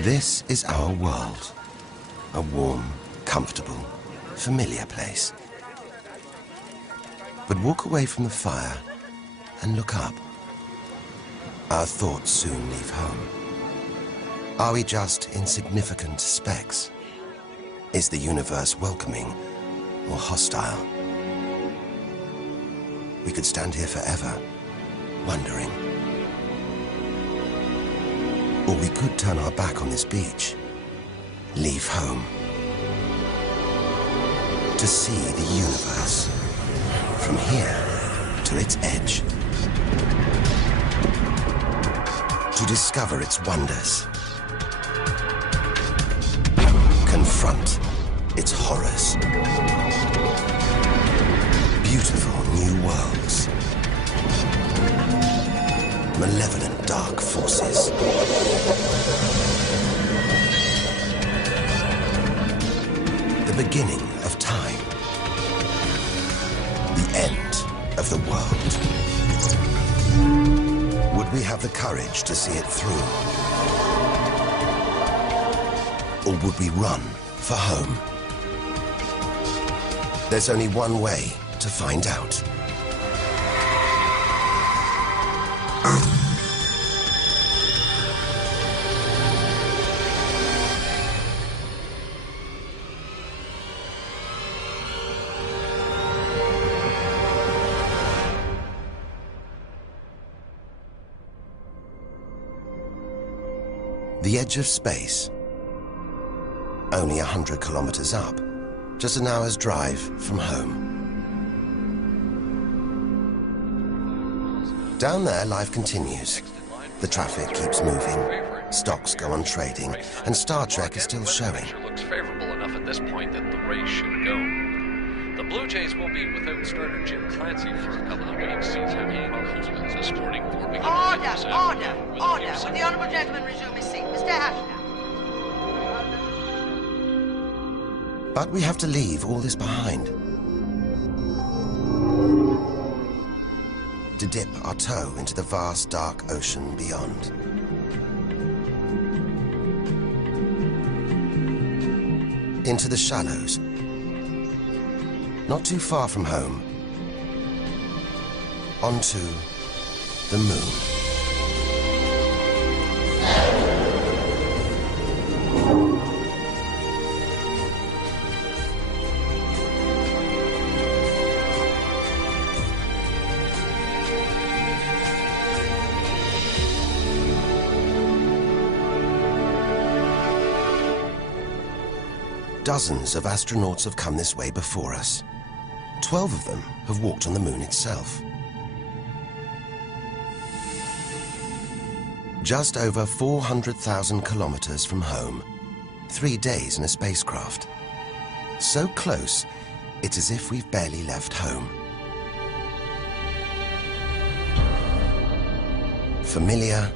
This is our world. A warm, comfortable, familiar place. But walk away from the fire and look up. Our thoughts soon leave home. Are we just insignificant specks? Is the universe welcoming or hostile? We could stand here forever, wondering. Or we could turn our back on this beach, leave home, to see the universe, from here to its edge, to discover its wonders, confront its horrors. Beautiful new worlds, malevolent dark forces. The beginning of time. The end of the world. Would we have the courage to see it through? Or would we run for home? There's only one way to find out. The edge of space. Only 100 kilometers up, just an hour's drive from home. Down there, life continues. The traffic keeps moving, stocks go on trading, and Star Trek is still showing. Looks favorable enough at this point that the race should go. The Blue Jays will be without starter Jim Clancy for a couple of weeks. He's having problems with his sporting form. Order! Would the honourable gentleman resume his seat? Mr. Ashton. But we have to leave all this behind. To dip our toe into the vast, dark ocean beyond. Into the shallows. Not too far from home. Onto the moon. Dozens of astronauts have come this way before us. 12 of them have walked on the moon itself. Just over 400,000 kilometers from home, 3 days in a spacecraft. So close, it's as if we've barely left home. Familiar,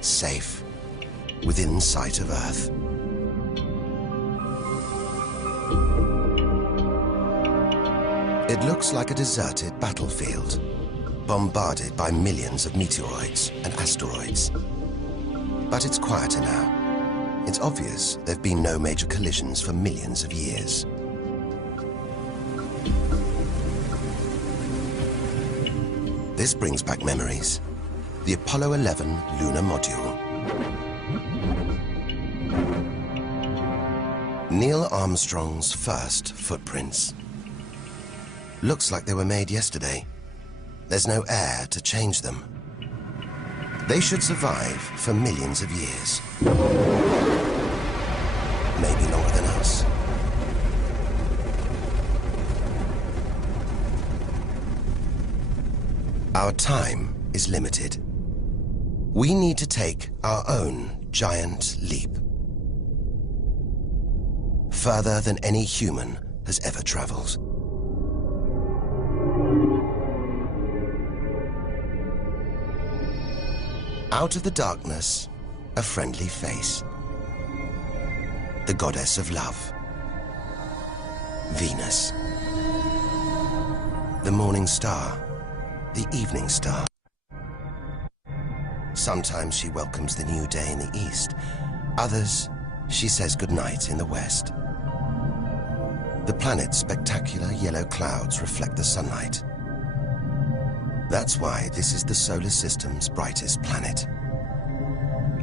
safe, within sight of Earth. It looks like a deserted battlefield, bombarded by millions of meteoroids and asteroids. But it's quieter now. It's obvious there've been no major collisions for millions of years. This brings back memories. The Apollo 11 lunar module. Neil Armstrong's first footprints. Looks like they were made yesterday. There's no air to change them. They should survive for millions of years. Maybe longer than us. Our time is limited. We need to take our own giant leap. Further than any human has ever traveled. Out of the darkness, a friendly face. The goddess of love. Venus. The morning star. The evening star. Sometimes she welcomes the new day in the east, Others, she says goodnight in the west. The planet's spectacular yellow clouds reflect the sunlight. That's why this is the solar system's brightest planet.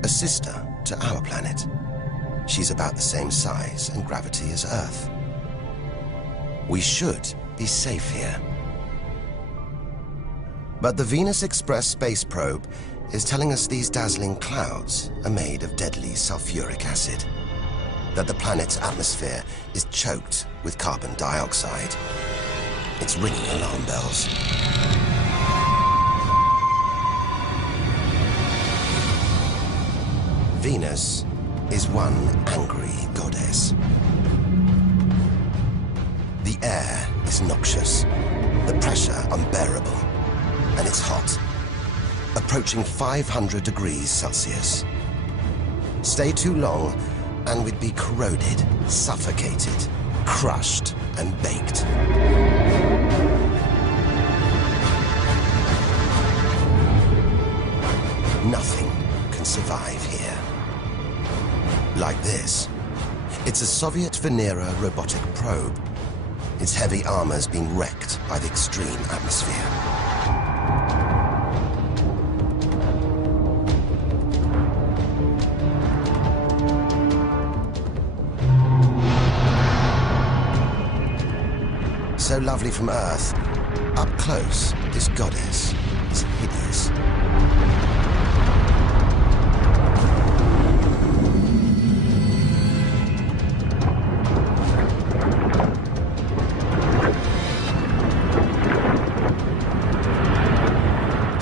A sister to our planet. She's about the same size and gravity as Earth. We should be safe here. But the Venus Express space probe is telling us these dazzling clouds are made of deadly sulfuric acid, that the planet's atmosphere is choked with carbon dioxide. It's ringing alarm bells. Venus is one angry goddess. The air is noxious, the pressure unbearable, and it's hot, approaching 500 degrees Celsius. Stay too long, and we'd be corroded, suffocated, crushed, and baked. Nothing can survive here. Like this. It's a Soviet Venera robotic probe. Its heavy armor's being wrecked by the extreme atmosphere. So lovely from Earth, up close, this goddess is hideous.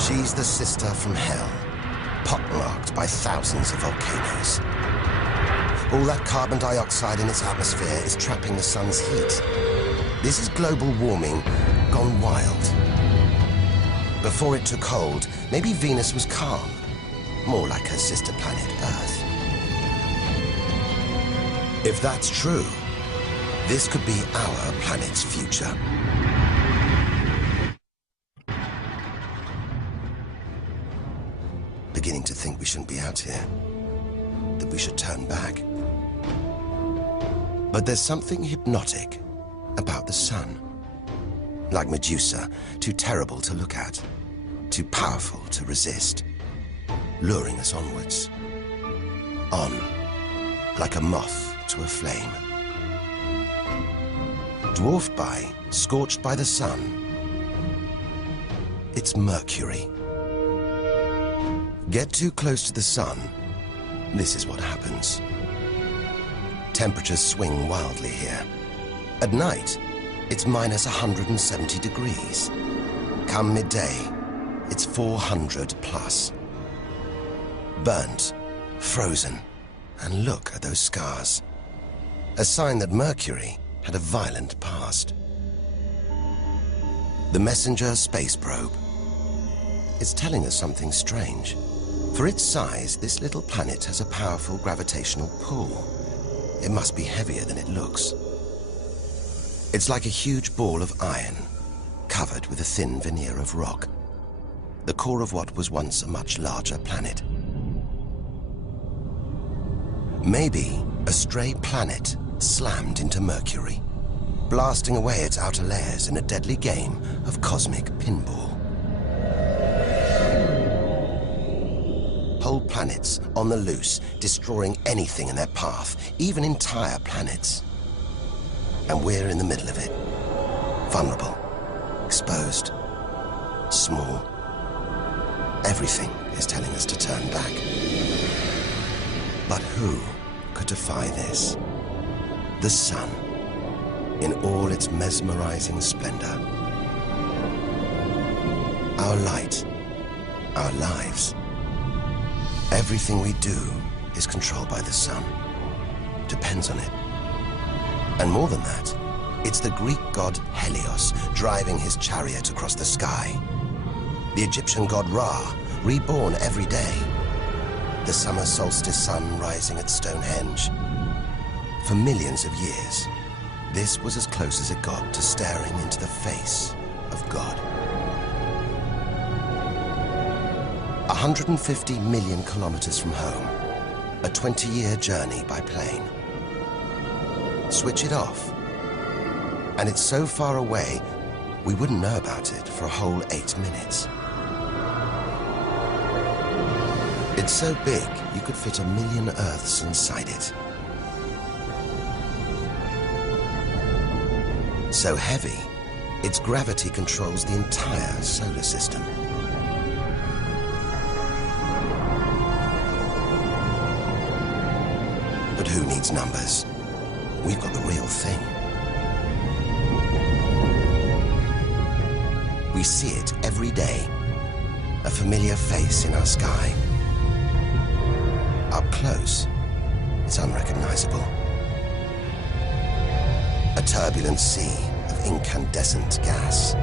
She's the sister from hell, pockmarked by thousands of volcanoes. All that carbon dioxide in its atmosphere is trapping the sun's heat. This is global warming gone wild. Before it took hold, maybe Venus was calm, more like her sister planet Earth. If that's true, this could be our planet's future. Beginning to think we shouldn't be out here, that we should turn back. But there's something hypnotic about the sun. Like Medusa, too terrible to look at, too powerful to resist, luring us onwards. On, like a moth to a flame. Dwarfed by, scorched by the sun, it's Mercury. Get too close to the sun, this is what happens. Temperatures swing wildly here. At night, it's minus 170 degrees. Come midday, it's 400 plus. Burnt, frozen, and look at those scars. A sign that Mercury had a violent past. The Messenger space probe. It's telling us something strange. For its size, this little planet has a powerful gravitational pull. It must be heavier than it looks. It's like a huge ball of iron, covered with a thin veneer of rock, the core of what was once a much larger planet. Maybe a stray planet slammed into Mercury, blasting away its outer layers in a deadly game of cosmic pinball. Whole planets on the loose, destroying anything in their path, even entire planets. And we're in the middle of it. Vulnerable, exposed, small. Everything is telling us to turn back. But who could defy this? The sun, in all its mesmerizing splendor. Our light, our lives. Everything we do is controlled by the sun, depends on it. And more than that, it's the Greek god Helios driving his chariot across the sky. The Egyptian god Ra, reborn every day. The summer solstice sun rising at Stonehenge. For millions of years, this was as close as it got to staring into the face of God. 150 million kilometers from home, a 20-year journey by plane. Switch it off, and it's so far away, we wouldn't know about it for a whole 8 minutes. It's so big, you could fit 1 million Earths inside it. So heavy, its gravity controls the entire solar system. But who needs numbers? We've got the real thing. We see it every day, a familiar face in our sky. Up close, it's unrecognizable. A turbulent sea of incandescent gas.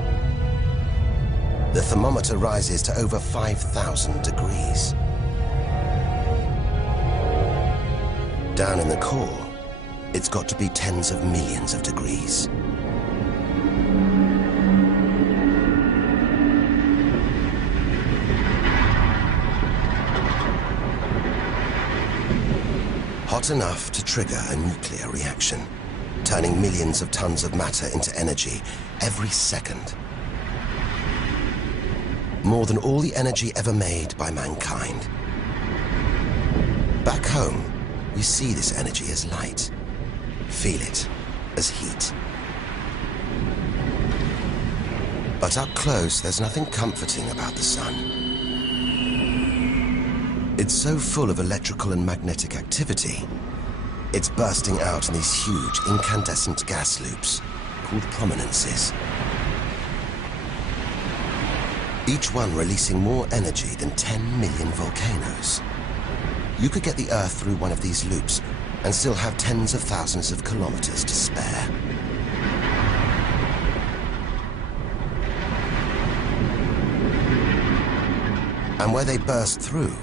The thermometer rises to over 5,000 degrees. Down in the core, it's got to be tens of millions of degrees. Hot enough to trigger a nuclear reaction, turning millions of tons of matter into energy every second. More than all the energy ever made by mankind. Back home, we see this energy as light, feel it as heat. But up close, there's nothing comforting about the sun. It's so full of electrical and magnetic activity, it's bursting out in these huge incandescent gas loops called prominences. Each one releasing more energy than 10 million volcanoes. You could get the Earth through one of these loops and still have tens of thousands of kilometers to spare. And where they burst through,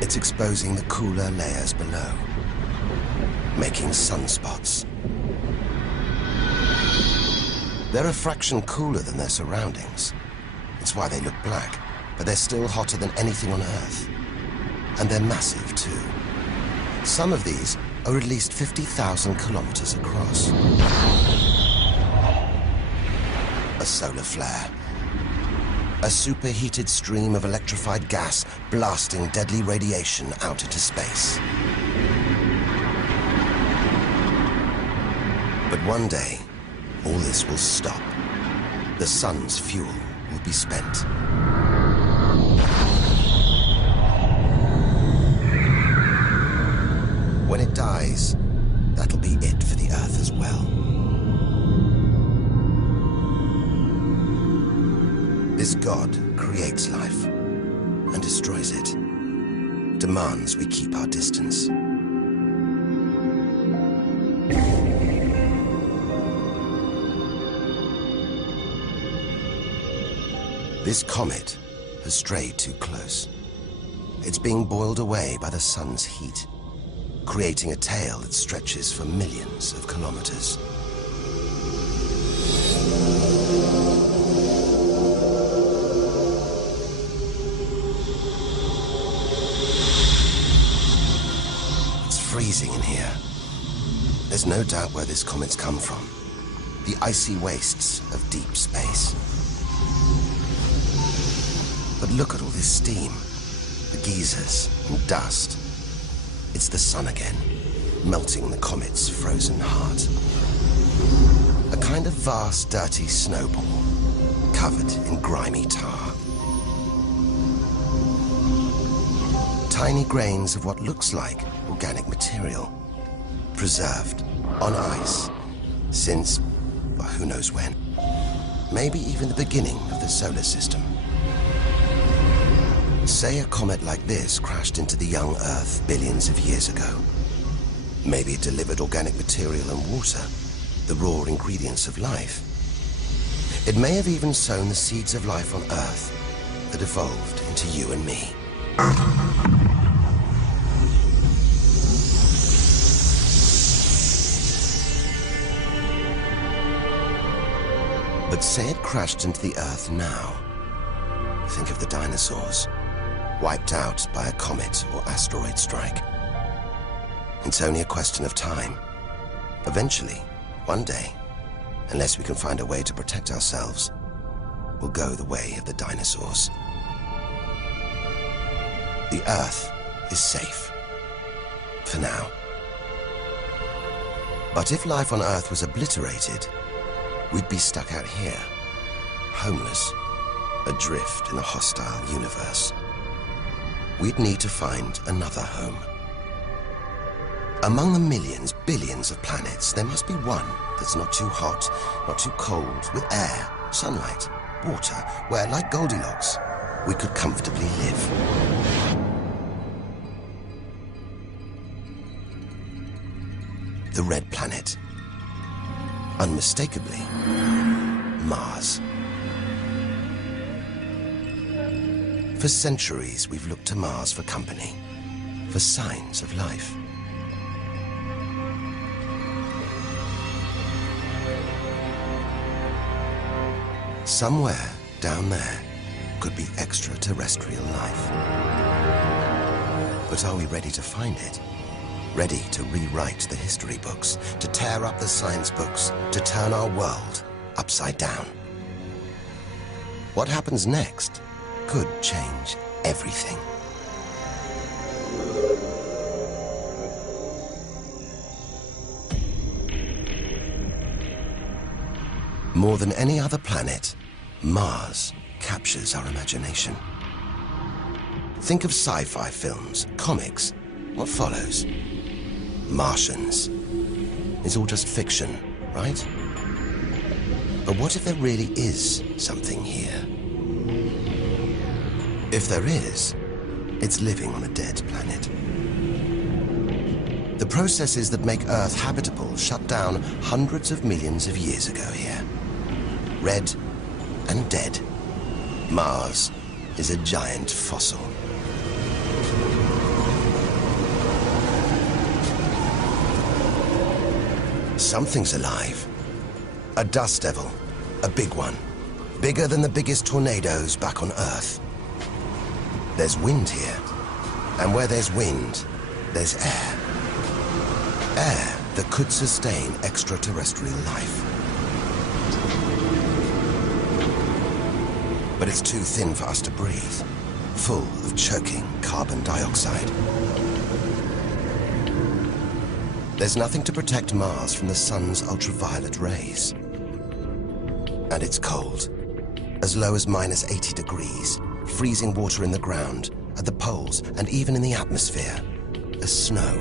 it's exposing the cooler layers below, making sunspots. They're a fraction cooler than their surroundings. It's why they look black, but they're still hotter than anything on Earth. And they're massive, too. Some of these are at least 50,000 kilometers across. A solar flare. A superheated stream of electrified gas blasting deadly radiation out into space. But one day, all this will stop. The sun's fuel will be spent. When it dies, that'll be it for the Earth as well. This God creates life and destroys it, demands we keep our distance. This comet has strayed too close. It's being boiled away by the sun's heat, creating a tail that stretches for millions of kilometers. It's freezing in here. There's no doubt where this comet's come from. The icy wastes of deep space. But look at all this steam, the geysers and dust. It's the sun again, melting the comet's frozen heart. A kind of vast, dirty snowball, covered in grimy tar. Tiny grains of what looks like organic material, preserved on ice since, well, who knows when. Maybe even the beginning of the solar system. Say a comet like this crashed into the young Earth billions of years ago. Maybe it delivered organic material and water, the raw ingredients of life. It may have even sown the seeds of life on Earth that evolved into you and me. But say it crashed into the Earth now. Think of the dinosaurs, wiped out by a comet or asteroid strike. It's only a question of time. Eventually, one day, unless we can find a way to protect ourselves, we'll go the way of the dinosaurs. The Earth is safe. For now. But if life on Earth was obliterated, we'd be stuck out here, homeless, adrift in a hostile universe. We'd need to find another home. Among the millions, billions of planets, there must be one that's not too hot, not too cold, with air, sunlight, water, where, like Goldilocks, we could comfortably live. The red planet. Unmistakably, Mars. For centuries, we've looked to Mars for company, for signs of life. Somewhere down there could be extraterrestrial life. But are we ready to find it? Ready to rewrite the history books, to tear up the science books, to turn our world upside down? What happens next could change everything. More than any other planet, Mars captures our imagination. Think of sci-fi films, comics. What follows? Martians. It's all just fiction, right? But what if there really is something here? If there is, it's living on a dead planet. The processes that make Earth habitable shut down hundreds of millions of years ago here. Red and dead. Mars is a giant fossil. Something's alive. A dust devil. A big one. Bigger than the biggest tornadoes back on Earth. There's wind here. And where there's wind, there's air. Air that could sustain extraterrestrial life. But it's too thin for us to breathe, full of choking carbon dioxide. There's nothing to protect Mars from the sun's ultraviolet rays. And it's cold, as low as -80 degrees, freezing water in the ground, at the poles, and even in the atmosphere, as snow.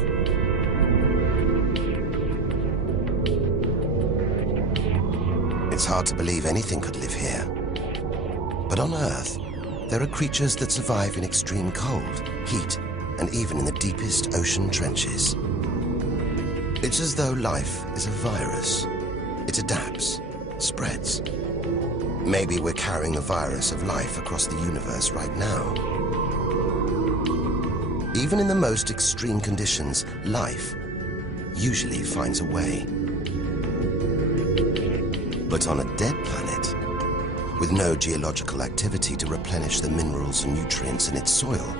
It's hard to believe anything could live here. But on Earth, there are creatures that survive in extreme cold, heat, and even in the deepest ocean trenches. It's as though life is a virus. It adapts, spreads. Maybe we're carrying the virus of life across the universe right now. Even in the most extreme conditions, life usually finds a way. But on a dead planet, with no geological activity to replenish the minerals and nutrients in its soil,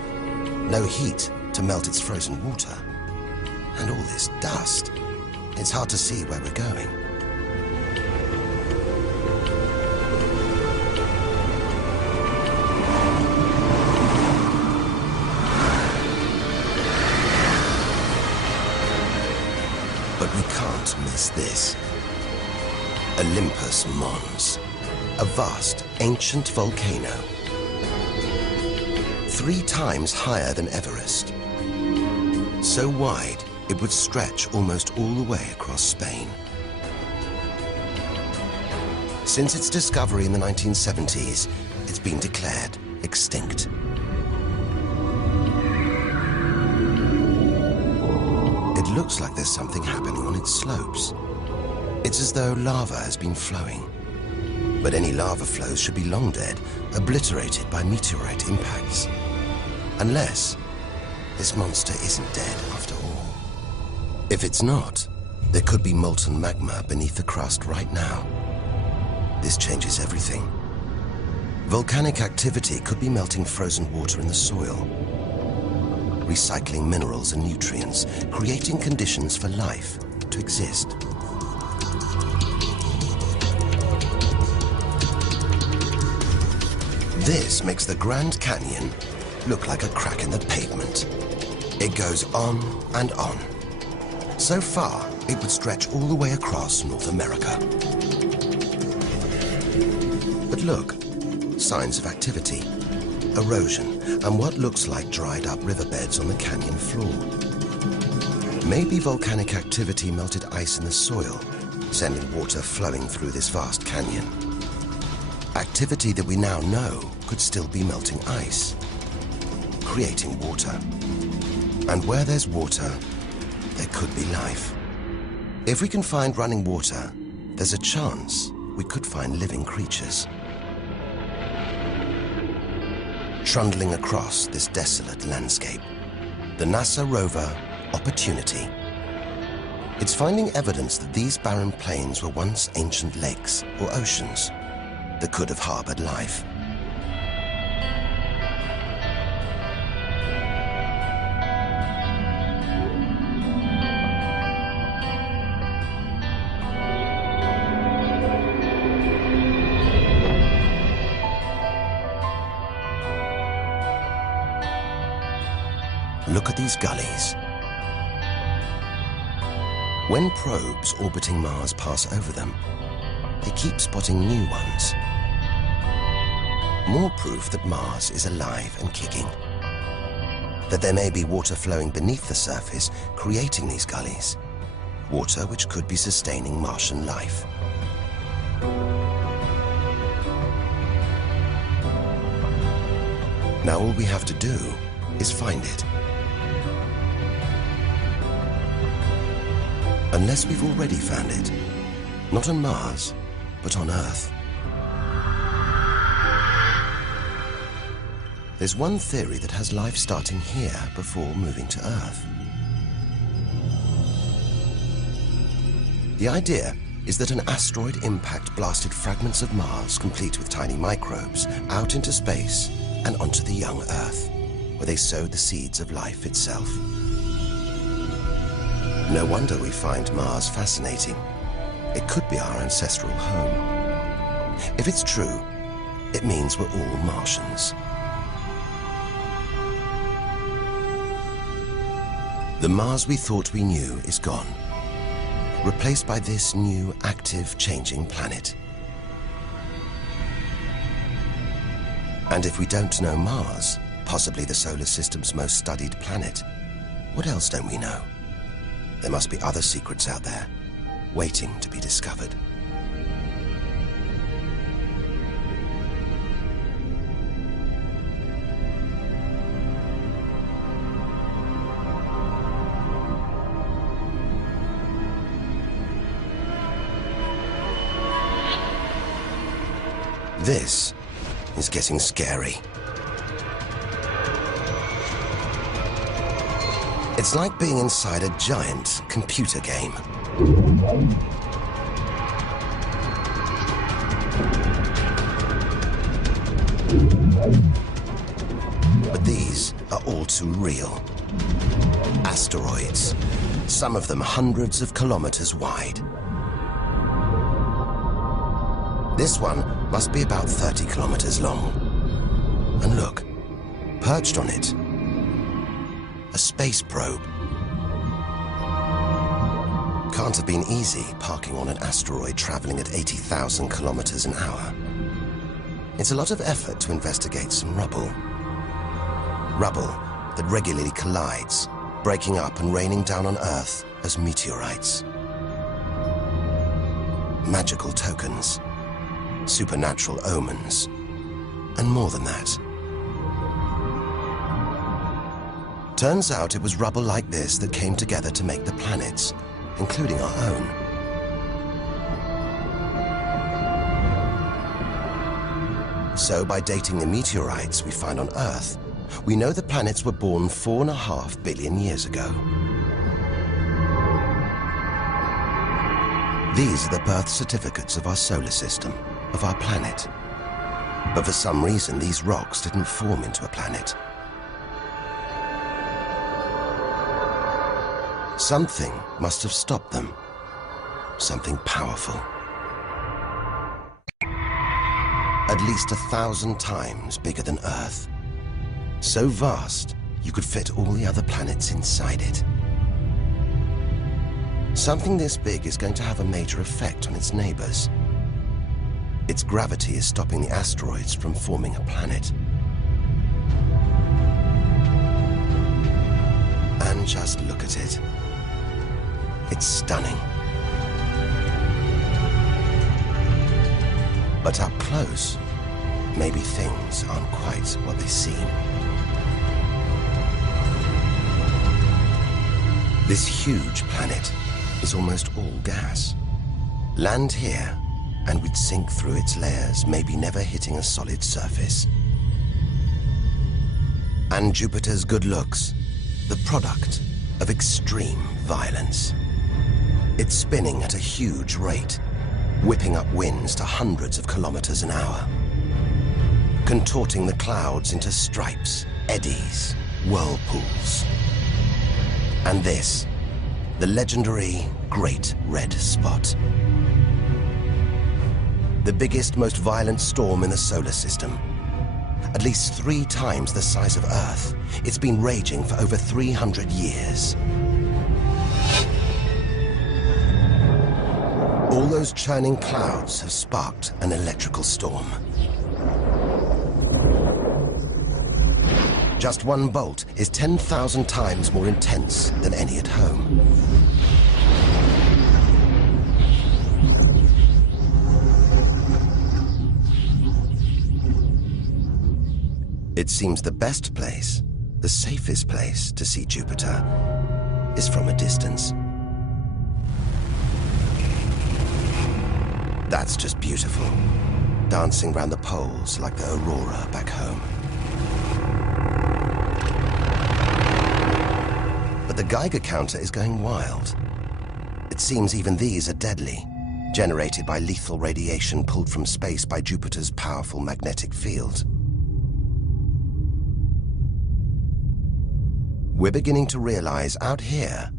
no heat to melt its frozen water, and all this dust, it's hard to see where we're going. But we can't miss this. Olympus Mons. A vast, ancient volcano. 3 times higher than Everest. So wide, it would stretch almost all the way across Spain. Since its discovery in the 1970s, it's been declared extinct. It looks like there's something happening on its slopes. It's as though lava has been flowing. But any lava flows should be long dead, obliterated by meteorite impacts. Unless this monster isn't dead after all. If it's not, there could be molten magma beneath the crust right now. This changes everything. Volcanic activity could be melting frozen water in the soil, recycling minerals and nutrients, creating conditions for life to exist. This makes the Grand Canyon look like a crack in the pavement. It goes on and on. So far, it would stretch all the way across North America. But look, signs of activity, erosion, and what looks like dried up riverbeds on the canyon floor. Maybe volcanic activity melted ice in the soil, sending water flowing through this vast canyon. Activity that we now know could still be melting ice, creating water. And where there's water, there could be life. If we can find running water, there's a chance we could find living creatures. Trundling across this desolate landscape, the NASA rover Opportunity. It's finding evidence that these barren plains were once ancient lakes or oceans that could have harbored life. Look at these gullies. When probes orbiting Mars pass over them, they keep spotting new ones. More proof that Mars is alive and kicking. That there may be water flowing beneath the surface, creating these gullies. Water which could be sustaining Martian life. Now all we have to do is find it. Unless we've already found it. Not on Mars, but on Earth. There's one theory that has life starting here before moving to Earth. The idea is that an asteroid impact blasted fragments of Mars, complete with tiny microbes, out into space and onto the young Earth, where they sowed the seeds of life itself. No wonder we find Mars fascinating. It could be our ancestral home. If it's true, it means we're all Martians. The Mars we thought we knew is gone, replaced by this new, active, changing planet. And if we don't know Mars, possibly the solar system's most studied planet, what else don't we know? There must be other secrets out there, waiting to be discovered. This is getting scary. It's like being inside a giant computer game. But these are all too real. Asteroids, some of them hundreds of kilometers wide. This one must be about 30 kilometers long. And look, perched on it, a space probe. Can't have been easy parking on an asteroid traveling at 80,000 kilometers an hour. It's a lot of effort to investigate some rubble. Rubble that regularly collides, breaking up and raining down on Earth as meteorites. Magical tokens, supernatural omens, and more than that. Turns out it was rubble like this that came together to make the planets, including our own. So by dating the meteorites we find on Earth, we know the planets were born 4.5 billion years ago. These are the birth certificates of our solar system, of our planet. But for some reason, these rocks didn't form into a planet. Something must have stopped them. Something powerful. At least 1,000 times bigger than Earth. So vast, you could fit all the other planets inside it. Something this big is going to have a major effect on its neighbors. Its gravity is stopping the asteroids from forming a planet. And just look at it. It's stunning. But up close, maybe things aren't quite what they seem. This huge planet is almost all gas. Land here, and we'd sink through its layers, maybe never hitting a solid surface. And Jupiter's good looks, the product of extreme violence. It's spinning at a huge rate, whipping up winds to hundreds of kilometers an hour, contorting the clouds into stripes, eddies, whirlpools. And this, the legendary Great Red Spot. The biggest, most violent storm in the solar system. At least 3 times the size of Earth. It's been raging for over 300 years. All those churning clouds have sparked an electrical storm. Just one bolt is 10,000 times more intense than any at home. It seems the best place, the safest place to see Jupiter is from a distance. That's just beautiful, dancing round the poles like the aurora back home. But the Geiger counter is going wild. It seems even these are deadly, generated by lethal radiation pulled from space by Jupiter's powerful magnetic field. We're beginning to realize out here,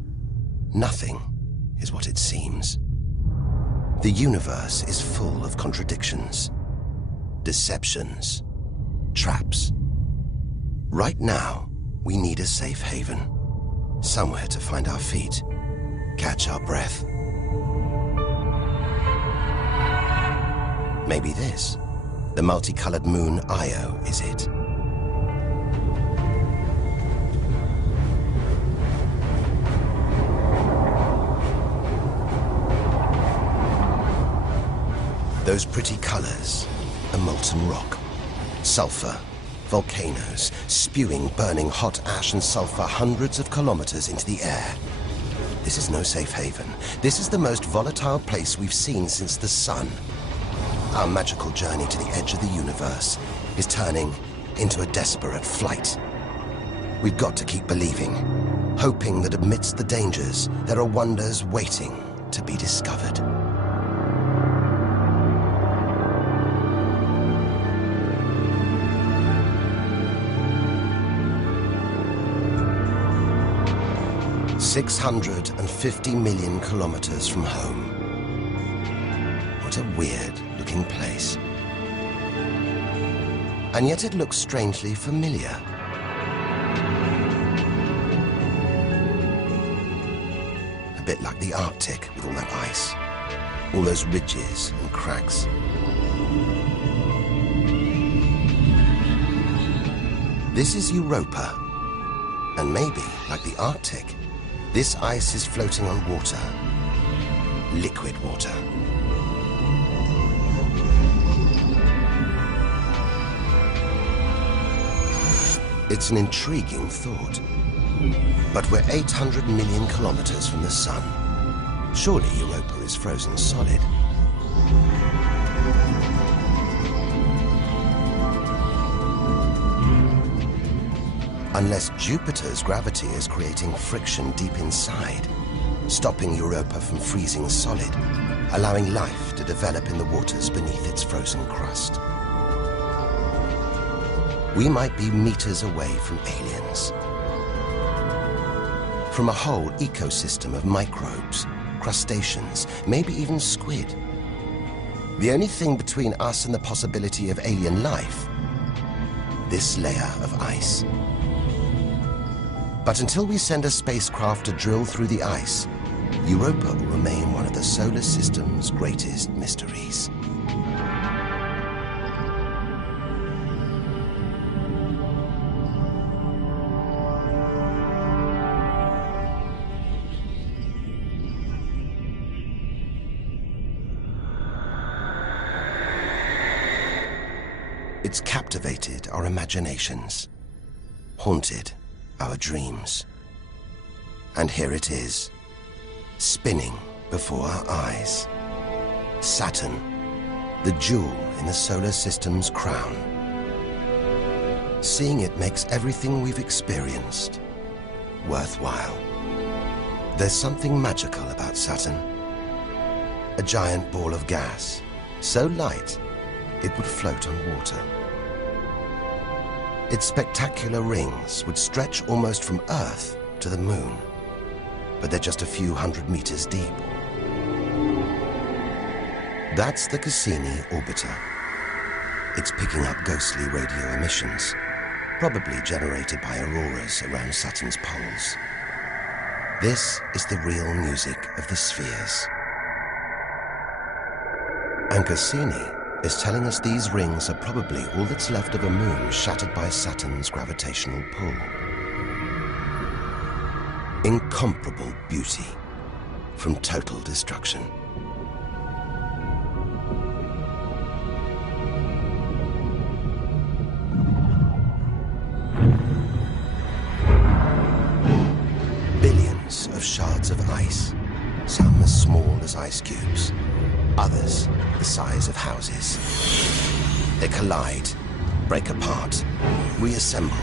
nothing is what it seems. The universe is full of contradictions, deceptions, traps. Right now, we need a safe haven, somewhere to find our feet, catch our breath. Maybe this, the multicolored moon Io, is it? Those pretty colors, a molten rock, sulfur, volcanoes, spewing burning hot ash and sulfur hundreds of kilometers into the air. This is no safe haven. This is the most volatile place we've seen since the sun. Our magical journey to the edge of the universe is turning into a desperate flight. We've got to keep believing, hoping that amidst the dangers, there are wonders waiting to be discovered. $650 million kilometers from home. What a weird-looking place. And yet it looks strangely familiar. A bit like the Arctic with all that ice, all those ridges and cracks. This is Europa, and maybe, like the Arctic, this ice is floating on water, liquid water. It's an intriguing thought. But we're 800 million kilometers from the sun. Surely Europa is frozen solid. Unless Jupiter's gravity is creating friction deep inside, stopping Europa from freezing solid, allowing life to develop in the waters beneath its frozen crust. We might be meters away from aliens. from a whole ecosystem of microbes, crustaceans, maybe even squid. The only thing between us and the possibility of alien life, this layer of ice. But until we send a spacecraft to drill through the ice, Europa will remain one of the solar system's greatest mysteries. It's captivated our imaginations, haunted our dreams. And here it is, spinning before our eyes. Saturn, the jewel in the solar system's crown. Seeing it makes everything we've experienced worthwhile. There's something magical about Saturn. A giant ball of gas, so light it would float on water. Its spectacular rings would stretch almost from Earth to the Moon, but they're just a few hundred meters deep. That's the Cassini orbiter. It's picking up ghostly radio emissions, probably generated by auroras around Saturn's poles. This is the real music of the spheres. And Cassini is telling us these rings are probably all that's left of a moon shattered by Saturn's gravitational pull. Incomparable beauty from total destruction. Billions of shards of ice, some as small as ice cubes, others the size of houses. They collide, break apart, reassemble.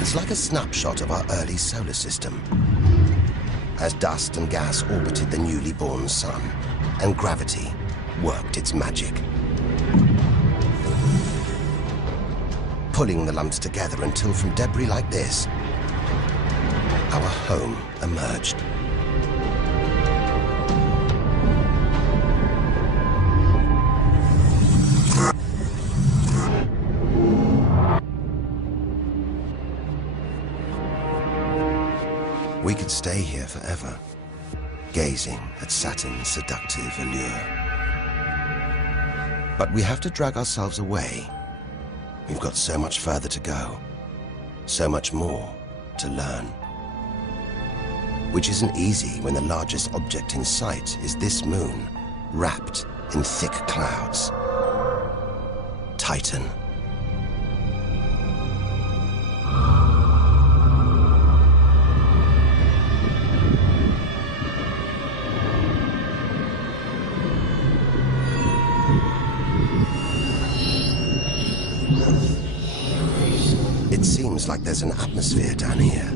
It's like a snapshot of our early solar system, as dust and gas orbited the newly born sun, and gravity worked its magic, pulling the lumps together until from debris like this, our home emerged. We could stay here forever, gazing at Saturn's seductive allure. But we have to drag ourselves away. We've got so much further to go, so much more to learn. Which isn't easy when the largest object in sight is this moon, wrapped in thick clouds. Titan. It seems like there's an atmosphere down here.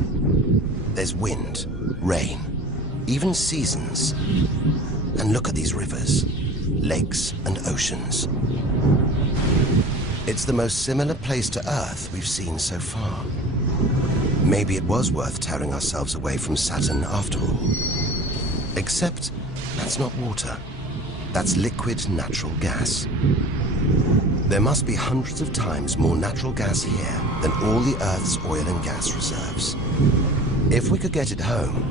There's wind, rain, even seasons. And look at these rivers, lakes and oceans. It's the most similar place to Earth we've seen so far. Maybe it was worth tearing ourselves away from Saturn after all. Except that's not water. That's liquid natural gas. There must be hundreds of times more natural gas here than all the Earth's oil and gas reserves. If we could get it home,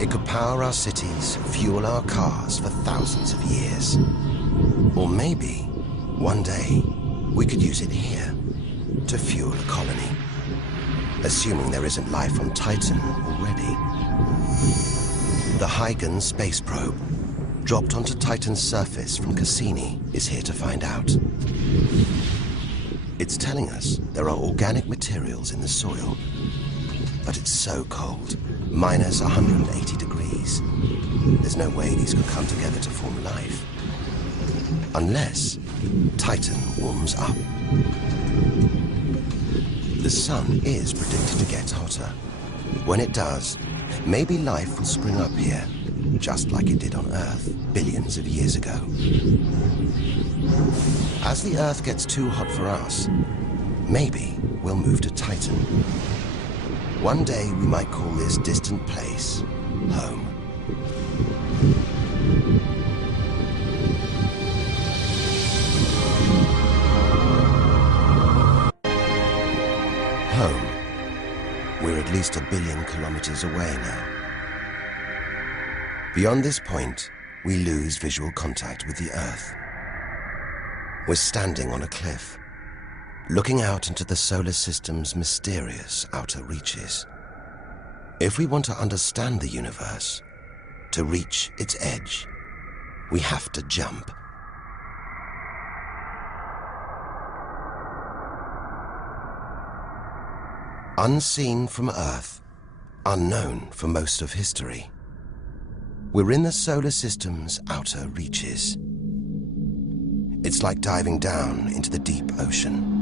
it could power our cities, fuel our cars for thousands of years. Or maybe, one day, we could use it here to fuel a colony. Assuming there isn't life on Titan already. The Huygens space probe, dropped onto Titan's surface from Cassini, is here to find out. It's telling us there are organic materials in the soil, but it's so cold, minus 180 degrees. There's no way these could come together to form life. Unless Titan warms up. The sun is predicted to get hotter. When it does, maybe life will spring up here, just like it did on Earth billions of years ago. As the Earth gets too hot for us, maybe we'll move to Titan. One day we might call this distant place home. Home. We're at least 1 billion kilometers away now. Beyond this point, we lose visual contact with the Earth. We're standing on a cliff, looking out into the solar system's mysterious outer reaches. If we want to understand the universe, to reach its edge, we have to jump. Unseen from Earth, unknown for most of history, we're in the solar system's outer reaches. It's like diving down into the deep ocean.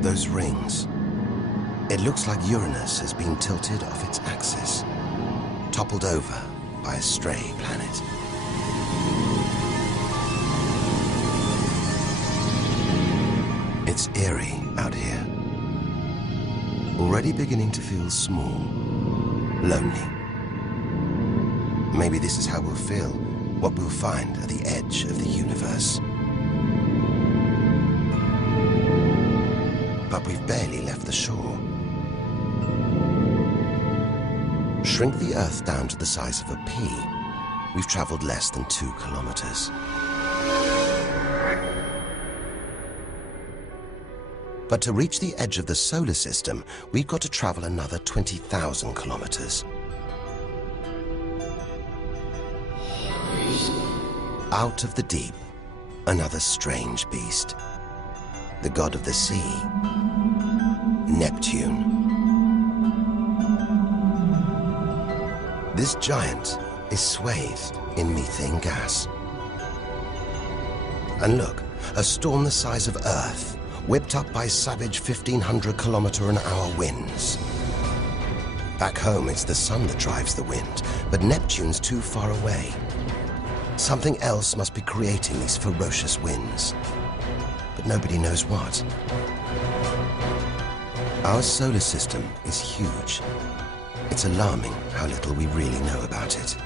Those rings. It looks like Uranus has been tilted off its axis, toppled over by a stray planet. It's eerie out here. Already beginning to feel small, lonely. Maybe this is how we'll feel, what we'll find at the edge of the universe. But we've barely left the shore. Shrink the Earth down to the size of a pea. We've traveled less than 2 kilometers. But to reach the edge of the solar system, we've got to travel another 20,000 kilometers. Out of the deep, another strange beast. The god of the sea, Neptune. This giant is swathed in methane gas. And look, a storm the size of Earth, whipped up by savage 1,500 km/h winds. Back home, it's the sun that drives the wind, but Neptune's too far away. Something else must be creating these ferocious winds, but nobody knows what. Our solar system is huge. It's alarming how little we really know about it.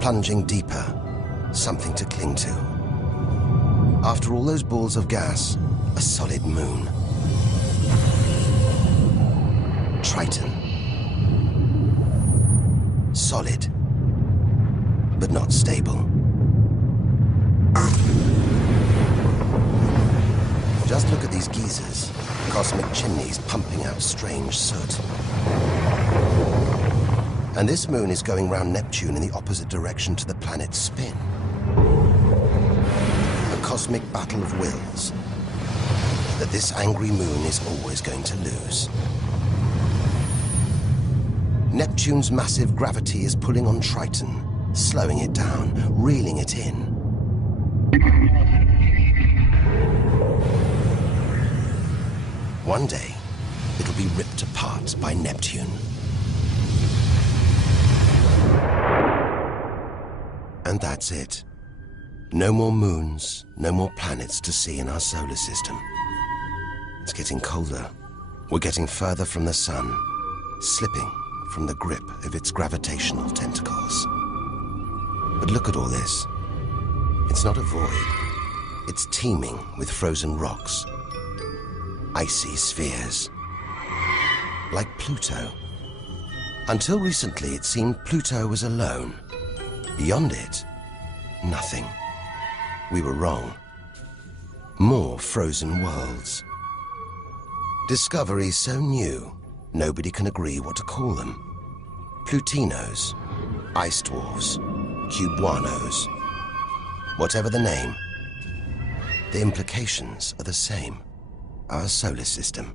Plunging deeper, something to cling to. After all those balls of gas, a solid moon. Triton. Solid, but not stable. Just look at these geysers, cosmic chimneys pumping out strange soot. And this moon is going round Neptune in the opposite direction to the planet's spin. A cosmic battle of wills that this angry moon is always going to lose. Neptune's massive gravity is pulling on Triton, slowing it down, reeling it in. One day, it'll be ripped apart by Neptune. And that's it. No more moons, no more planets to see in our solar system. It's getting colder. We're getting further from the sun, slipping from the grip of its gravitational tentacles. But look at all this. It's not a void. It's teeming with frozen rocks, icy spheres, like Pluto. Until recently, it seemed Pluto was alone. Beyond it, nothing. We were wrong. More frozen worlds. Discoveries so new, nobody can agree what to call them. Plutinos, ice dwarfs, cubanos. Whatever the name, the implications are the same. Our solar system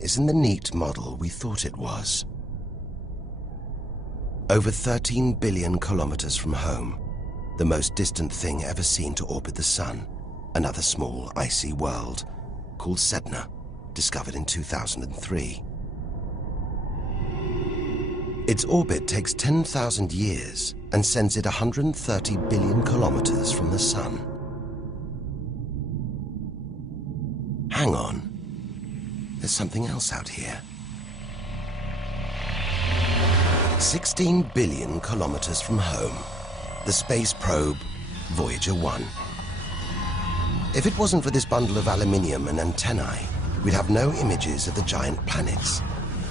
isn't the neat model we thought it was. Over 13 billion kilometers from home, the most distant thing ever seen to orbit the sun, another small, icy world called Sedna, discovered in 2003. Its orbit takes 10,000 years and sends it 130 billion kilometers from the Sun. Hang on. There's something else out here. 16 billion kilometers from home, the space probe Voyager 1. If it wasn't for this bundle of aluminium and antennae, we'd have no images of the giant planets,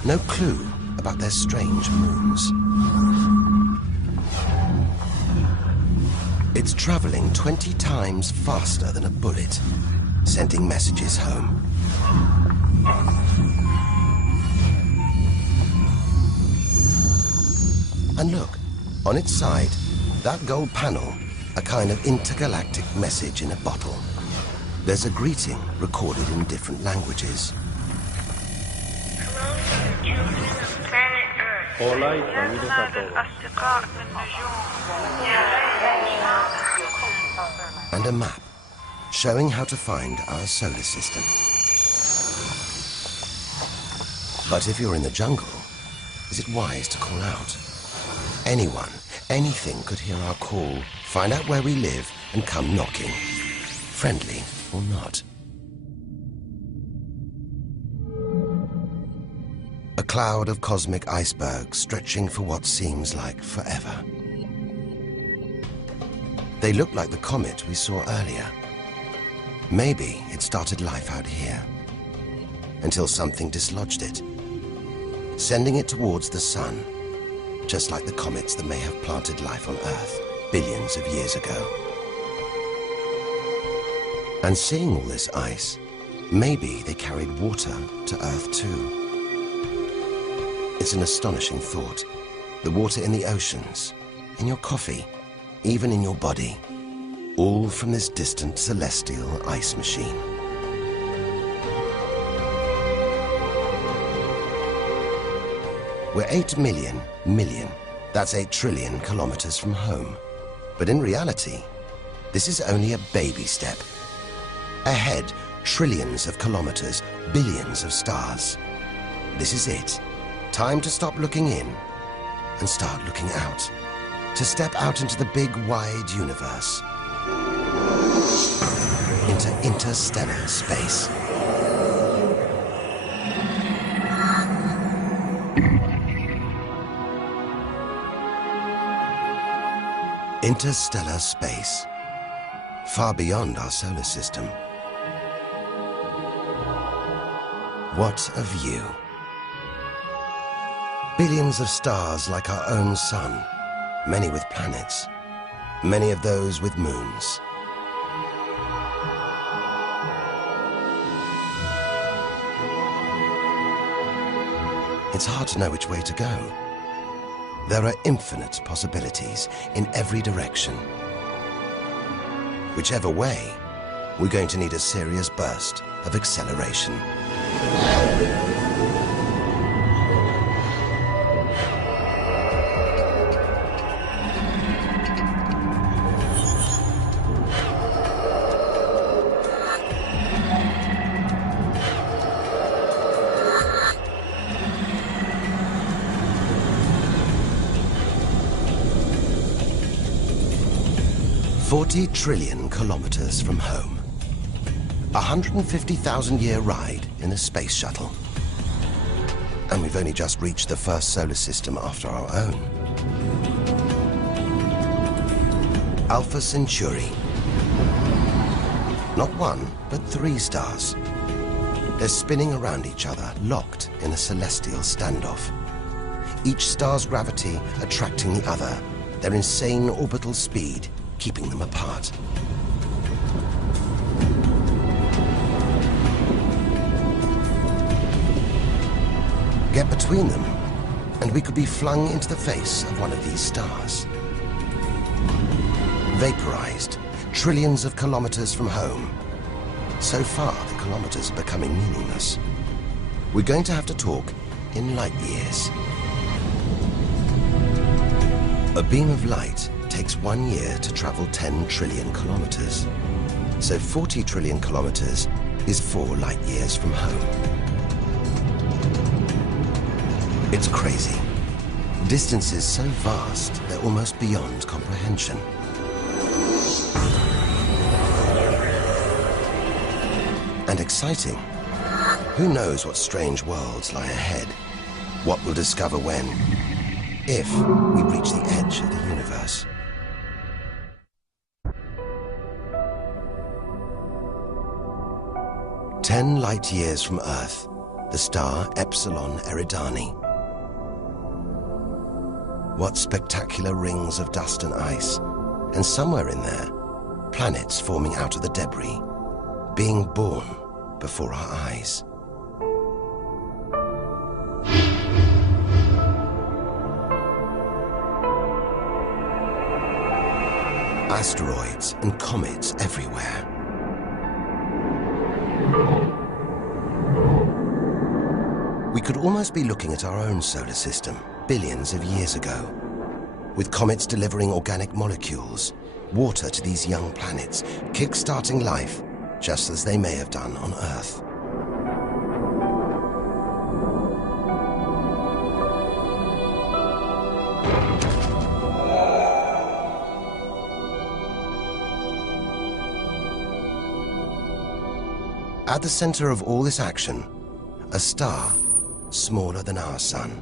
no clue about their strange moons. It's traveling 20 times faster than a bullet, sending messages home. And look, on its side, that gold panel, a kind of intergalactic message in a bottle. There's a greeting recorded in different languages. Hola y bienvenidos a todos. And a map showing how to find our solar system. But if you're in the jungle, is it wise to call out? Anyone, anything could hear our call, find out where we live, and come knocking. Friendly or not. A cloud of cosmic icebergs stretching for what seems like forever. They look like the comet we saw earlier. Maybe it started life out here, until something dislodged it, sending it towards the sun, just like the comets that may have planted life on Earth billions of years ago. And seeing all this ice, maybe they carried water to Earth too. It's an astonishing thought. The water in the oceans, in your coffee, even in your body, all from this distant celestial ice machine. We're 8 million, that's 8 trillion kilometers from home. But in reality, this is only a baby step. Ahead, trillions of kilometers, billions of stars. This is it. Time to stop looking in and start looking out. To step out into the big, wide universe. Into interstellar space. Interstellar space. Far beyond our solar system. What a view. Billions of stars like our own sun, many with planets, many of those with moons. It's hard to know which way to go. There are infinite possibilities in every direction. Whichever way, we're going to need a serious burst of acceleration. $40 trillion kilometers from home. 150,000-year ride in a space shuttle. And we've only just reached the first solar system after our own. Alpha Centauri. Not one, but 3 stars. They're spinning around each other, locked in a celestial standoff. Each star's gravity attracting the other, their insane orbital speed keeping them apart. Get between them, and we could be flung into the face of one of these stars. Vaporized, trillions of kilometers from home. So far, the kilometers are becoming meaningless. We're going to have to talk in light years. A beam of light takes 1 year to travel 10 trillion kilometers. So 40 trillion kilometers is 4 light years from home. It's crazy. Distances so vast, they're almost beyond comprehension. And exciting. Who knows what strange worlds lie ahead? What we'll discover when, if we reach the edge of the universe. "10 light years from Earth, the star Epsilon Eridani. What spectacular rings of dust and ice, and somewhere in there, planets forming out of the debris, being born before our eyes. Asteroids and comets everywhere. We could almost be looking at our own solar system billions of years ago, with comets delivering organic molecules, water to these young planets, kick-starting life, just as they may have done on Earth. At the center of all this action, a star smaller than our sun.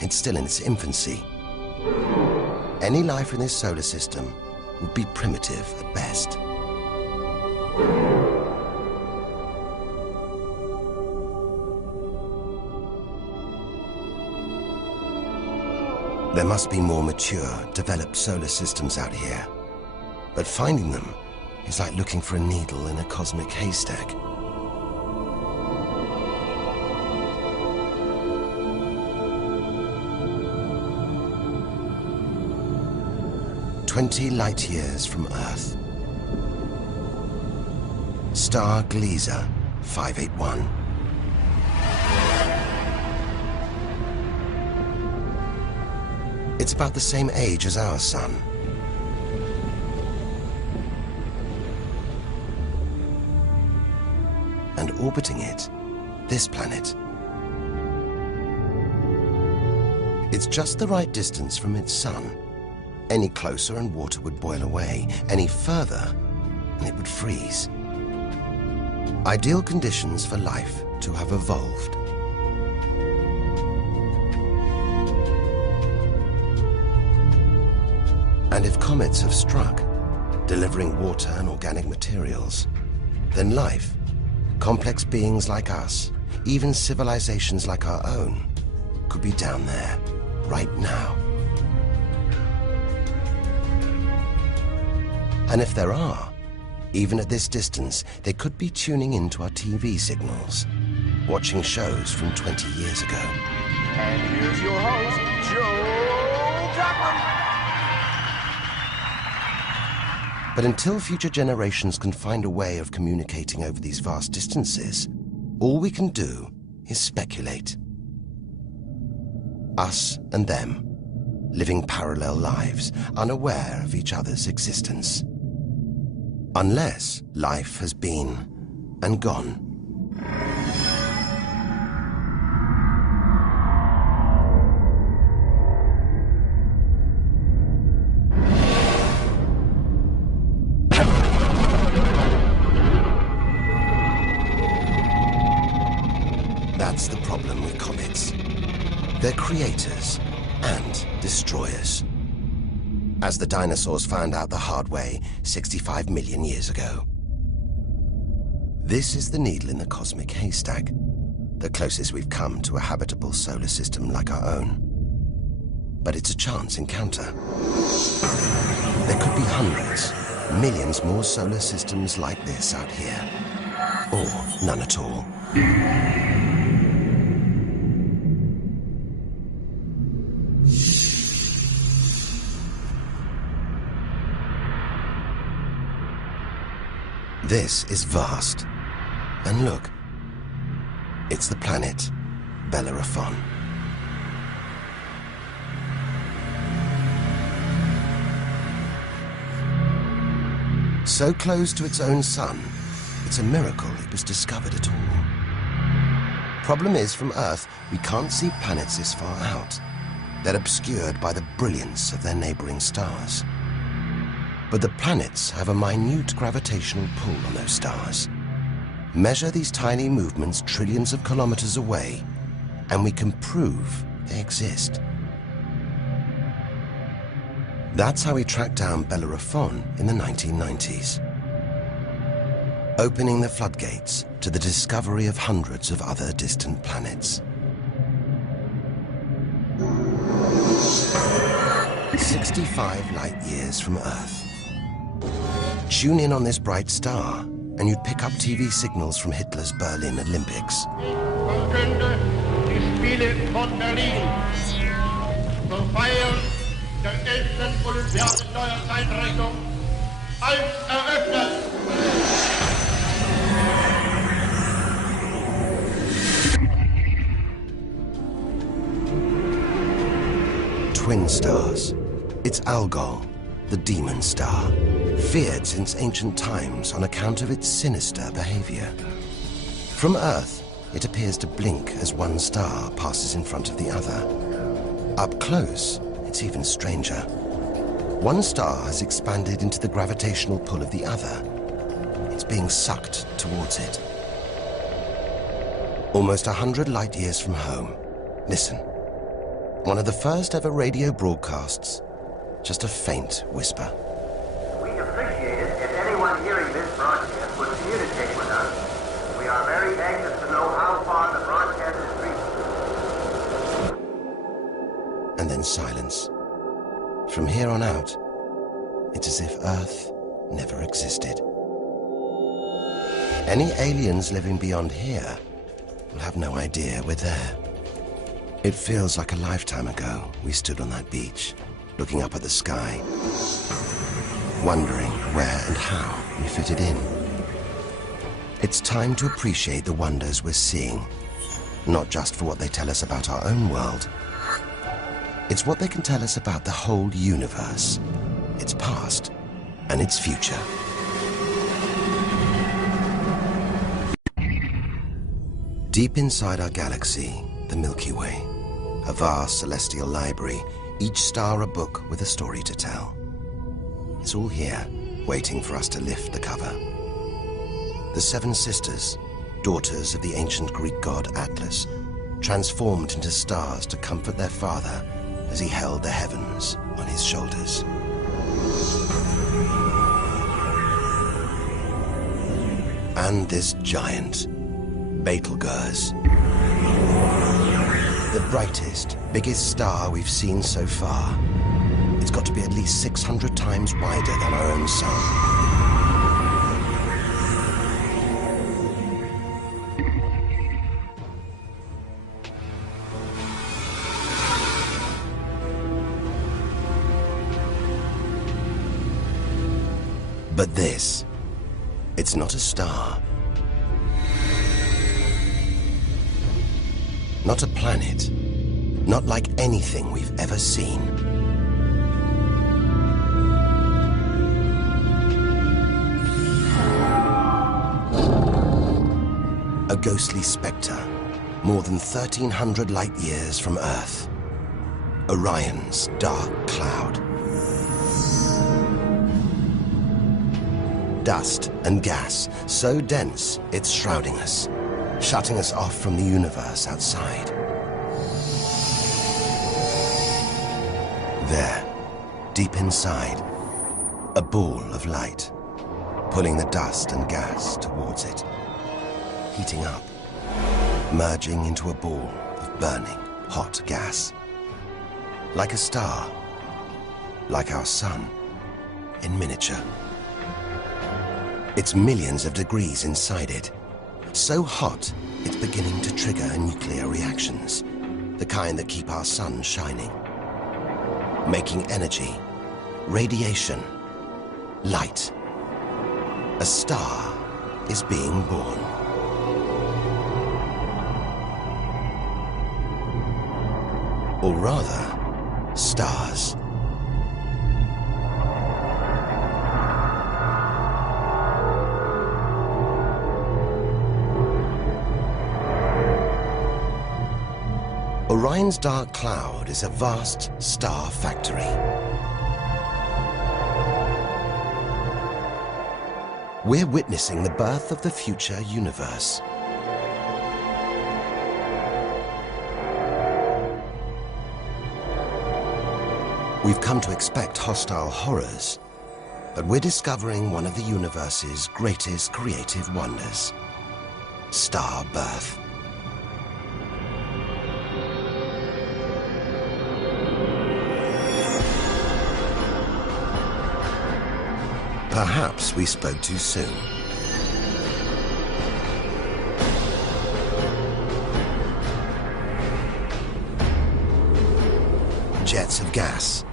It's still in its infancy. Any life in this solar system would be primitive at best. There must be more mature, developed solar systems out here. But finding them is like looking for a needle in a cosmic haystack. "20 light years from Earth. Star Gliese 581. It's about the same age as our sun. And orbiting it, this planet. It's just the right distance from its sun. Any closer and water would boil away. Any further and it would freeze. Ideal conditions for life to have evolved. And if comets have struck, delivering water and organic materials, then life, complex beings like us, even civilizations like our own, could be down there, right now. And if there are, even at this distance, they could be tuning into our TV signals, watching shows from 20 years ago. And here's your host, Joe Jackman. But until future generations can find a way of communicating over these vast distances, all we can do is speculate. Us and them, living parallel lives, unaware of each other's existence. Unless life has been and gone. That's the problem with comets. They're creators and destroyers. As the dinosaurs found out the hard way 65 million years ago. This is the needle in the cosmic haystack, the closest we've come to a habitable solar system like our own. But it's a chance encounter. There could be hundreds, millions more solar systems like this out here. Or none at all. This is vast. And look, it's the planet Bellerophon. So close to its own sun, it's a miracle it was discovered at all. Problem is, from Earth, we can't see planets this far out. They're obscured by the brilliance of their neighboring stars. But the planets have a minute gravitational pull on those stars. Measure these tiny movements trillions of kilometers away, and we can prove they exist. That's how we tracked down Bellerophon in the 1990s, opening the floodgates to the discovery of hundreds of other distant planets. 65 light years from Earth. Tune in on this bright star, and you'd pick up TV signals from Hitler's Berlin Olympics. Die Spiele von Berlin zur Feier der 11. Olympiadensteuerzeitrechnung als eröffnet. Twin stars. It's Algol, the demon star, feared since ancient times on account of its sinister behavior. From Earth, it appears to blink as one star passes in front of the other. Up close, it's even stranger. One star has expanded into the gravitational pull of the other. It's being sucked towards it. Almost 100 light years from home. Listen. One of the first ever radio broadcasts. Just a faint whisper. We'd appreciate it if anyone hearing this broadcast would communicate with us. We are very anxious to know how far the broadcast is reaching. And then silence. From here on out, it's as if Earth never existed. Any aliens living beyond here will have no idea we're there. It feels like a lifetime ago we stood on that beach, looking up at the sky, wondering where and how we fitted in. It's time to appreciate the wonders we're seeing, not just for what they tell us about our own world. It's what they can tell us about the whole universe, its past and its future. Deep inside our galaxy, the Milky Way, a vast celestial library, each star a book with a story to tell. It's all here, waiting for us to lift the cover. The seven sisters, daughters of the ancient Greek god Atlas, transformed into stars to comfort their father as he held the heavens on his shoulders. And this giant, Betelgeuse. The brightest, biggest star we've seen so far. It's got to be at least 600 times wider than our own sun. But this, it's not a star. Not a planet. Not like anything we've ever seen. A ghostly spectre, more than 1,300 light years from Earth. Orion's dark cloud. Dust and gas, so dense it's shrouding us, shutting us off from the universe outside. There, deep inside, a ball of light, pulling the dust and gas towards it, heating up, merging into a ball of burning, hot gas. Like a star, like our sun, in miniature. It's millions of degrees inside it. So hot, it's beginning to trigger nuclear reactions, the kind that keep our sun shining. Making energy, radiation, light. A star is being born. Or rather, stars. Orion's dark cloud is a vast star factory. We're witnessing the birth of the future universe. We've come to expect hostile horrors, but we're discovering one of the universe's greatest creative wonders: star birth. Perhaps we spoke too soon. Jets of gas,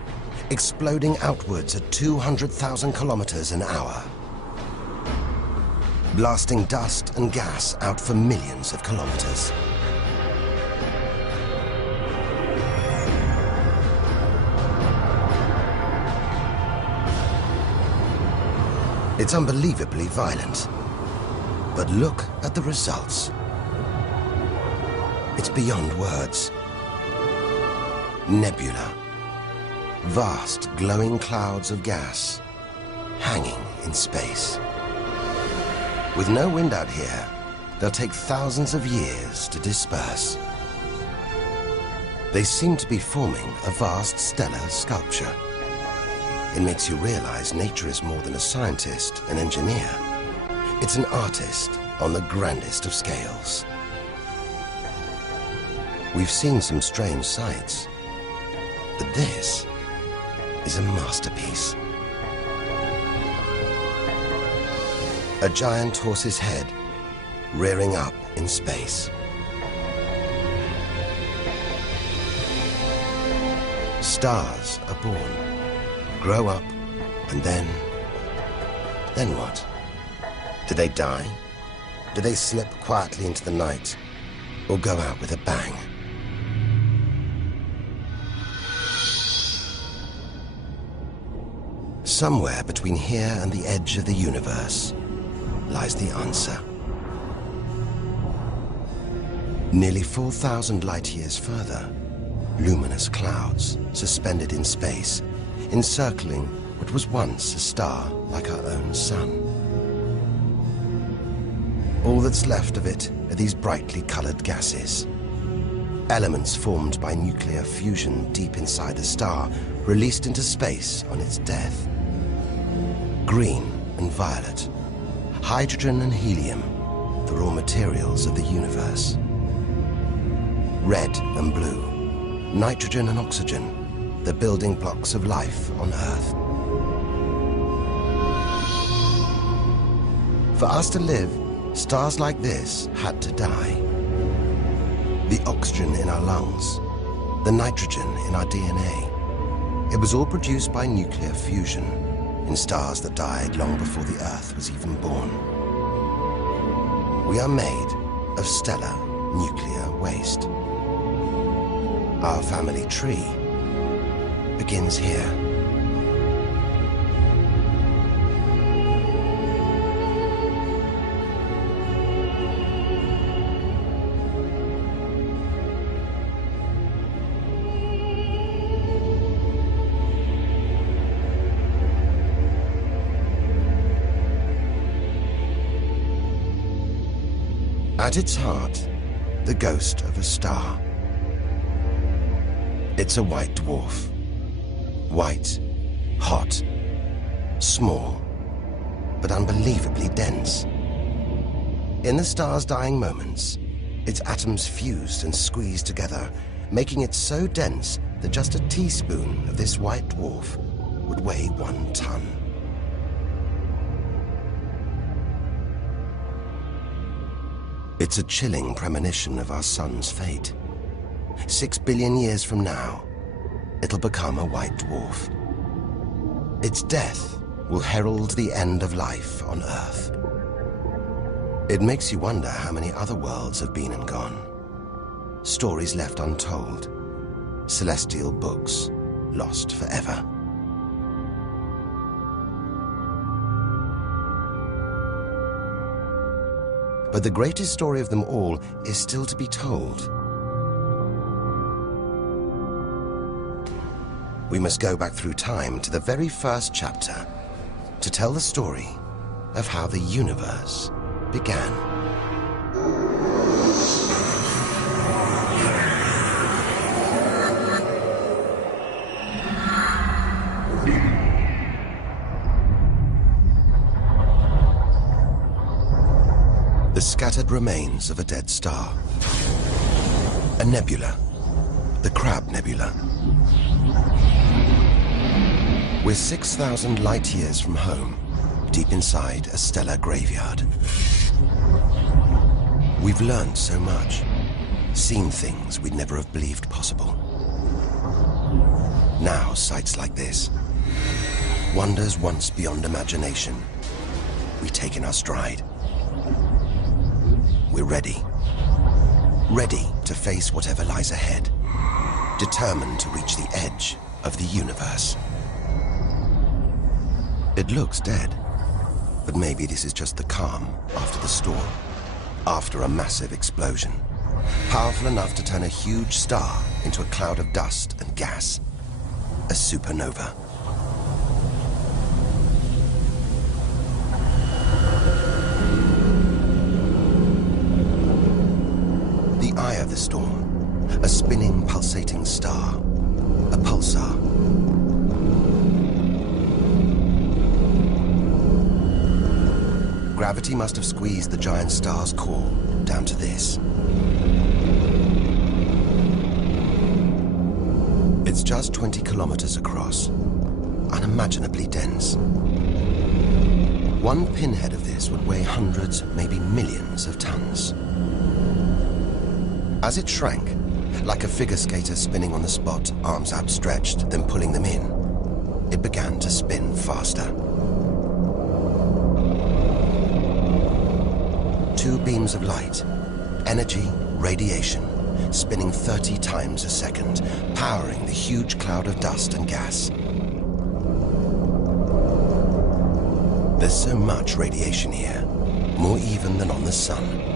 exploding outwards at 200,000 kilometers an hour, blasting dust and gas out for millions of kilometers. It's unbelievably violent, but look at the results. It's beyond words. Nebula. Vast, glowing clouds of gas, hanging in space. With no wind out here, they'll take thousands of years to disperse. They seem to be forming a vast stellar sculpture. It makes you realize nature is more than a scientist, an engineer. It's an artist on the grandest of scales. We've seen some strange sights, but this is a masterpiece. A giant horse's head rearing up in space. Stars are born, grow up, and then what? Do they die? Do they slip quietly into the night, or go out with a bang? Somewhere between here and the edge of the universe lies the answer. Nearly 4,000 light-years further, luminous clouds suspended in space, encircling what was once a star like our own sun. All that's left of it are these brightly colored gases. Elements formed by nuclear fusion deep inside the star, released into space on its death. Green and violet, hydrogen and helium, the raw materials of the universe. Red and blue, nitrogen and oxygen, the building blocks of life on Earth. For us to live, stars like this had to die. The oxygen in our lungs, the nitrogen in our DNA, it was all produced by nuclear fusion in stars that died long before the Earth was even born. We are made of stellar nuclear waste. Our family tree begins here. At its heart, the ghost of a star. It's a white dwarf. White, hot, small, but unbelievably dense. In the star's dying moments, its atoms fused and squeezed together, making it so dense that just a teaspoon of this white dwarf would weigh 1 ton. It's a chilling premonition of our sun's fate. 6 billion years from now, it'll become a white dwarf. Its death will herald the end of life on Earth. It makes you wonder how many other worlds have been and gone. Stories left untold. Celestial books lost forever. But the greatest story of them all is still to be told. we must go back through time to the very first chapter to tell the story of how the universe began. The scattered remains of a dead star. A nebula, the Crab Nebula. We're 6,000 light years from home, deep inside a stellar graveyard. We've learned so much, seen things we'd never have believed possible. Now, sights like this, wonders once beyond imagination, we take in our stride. We're ready. Ready to face whatever lies ahead. Determined to reach the edge of the universe. It looks dead, but maybe this is just the calm after the storm. After a massive explosion. Powerful enough to turn a huge star into a cloud of dust and gas. A supernova. Eye of the storm, a spinning, pulsating star, a pulsar. Gravity must have squeezed the giant star's core down to this. It's just 20 kilometers across, unimaginably dense. One pinhead of this would weigh hundreds, maybe millions of tons. As it shrank, like a figure skater spinning on the spot, arms outstretched, then pulling them in, it began to spin faster. Two beams of light, energy, radiation, spinning 30 times a second, powering the huge cloud of dust and gas. There's so much radiation here, more even than on the sun.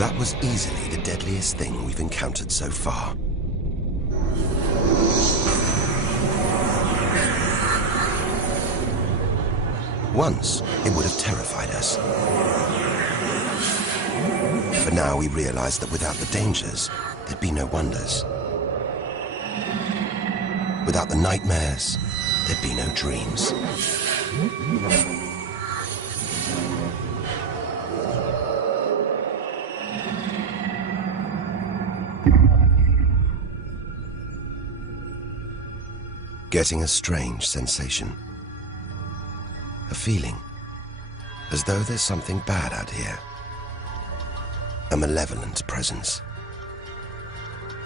That was easily the deadliest thing we've encountered so far. Once, it would have terrified us. But now we realize that without the dangers, there'd be no wonders. Without the nightmares, there'd be no dreams. Getting a strange sensation. A feeling, as though there's something bad out here. A malevolent presence.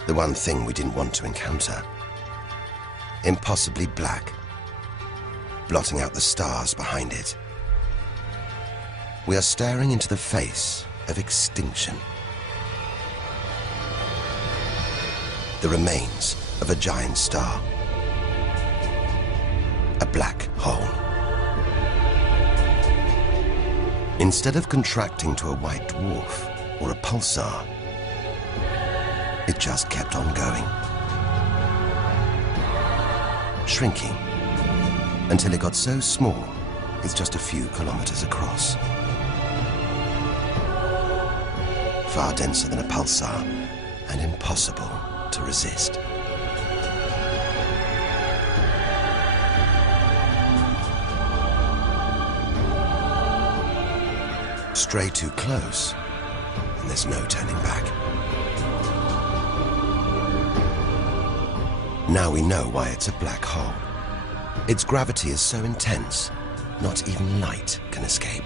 The one thing we didn't want to encounter. Impossibly black, blotting out the stars behind it. We are staring into the face of extinction. The remains of a giant star. A black hole. Instead of contracting to a white dwarf or a pulsar, it just kept on going. Shrinking until it got so small, it's just a few kilometers across. Far denser than a pulsar and impossible to resist. Stray too close, and there's no turning back. Now we know why it's a black hole. Its gravity is so intense, not even light can escape.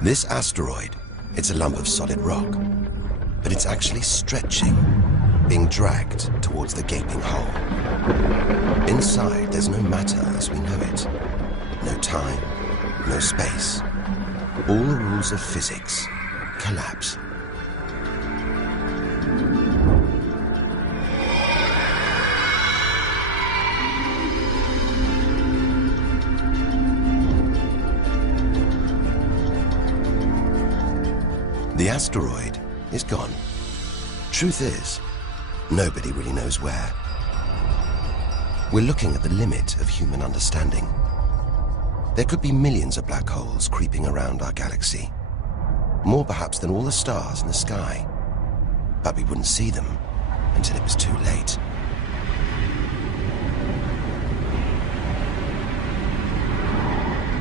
This asteroid, it's a lump of solid rock, but it's actually stretching, being dragged towards the gaping hole. Inside, there's no matter as we know it. No time, no space. All the rules of physics collapse. asteroid is gone. Truth is, nobody really knows where. We're looking at the limit of human understanding. There could be millions of black holes creeping around our galaxy. More perhaps than all the stars in the sky. But we wouldn't see them until it was too late.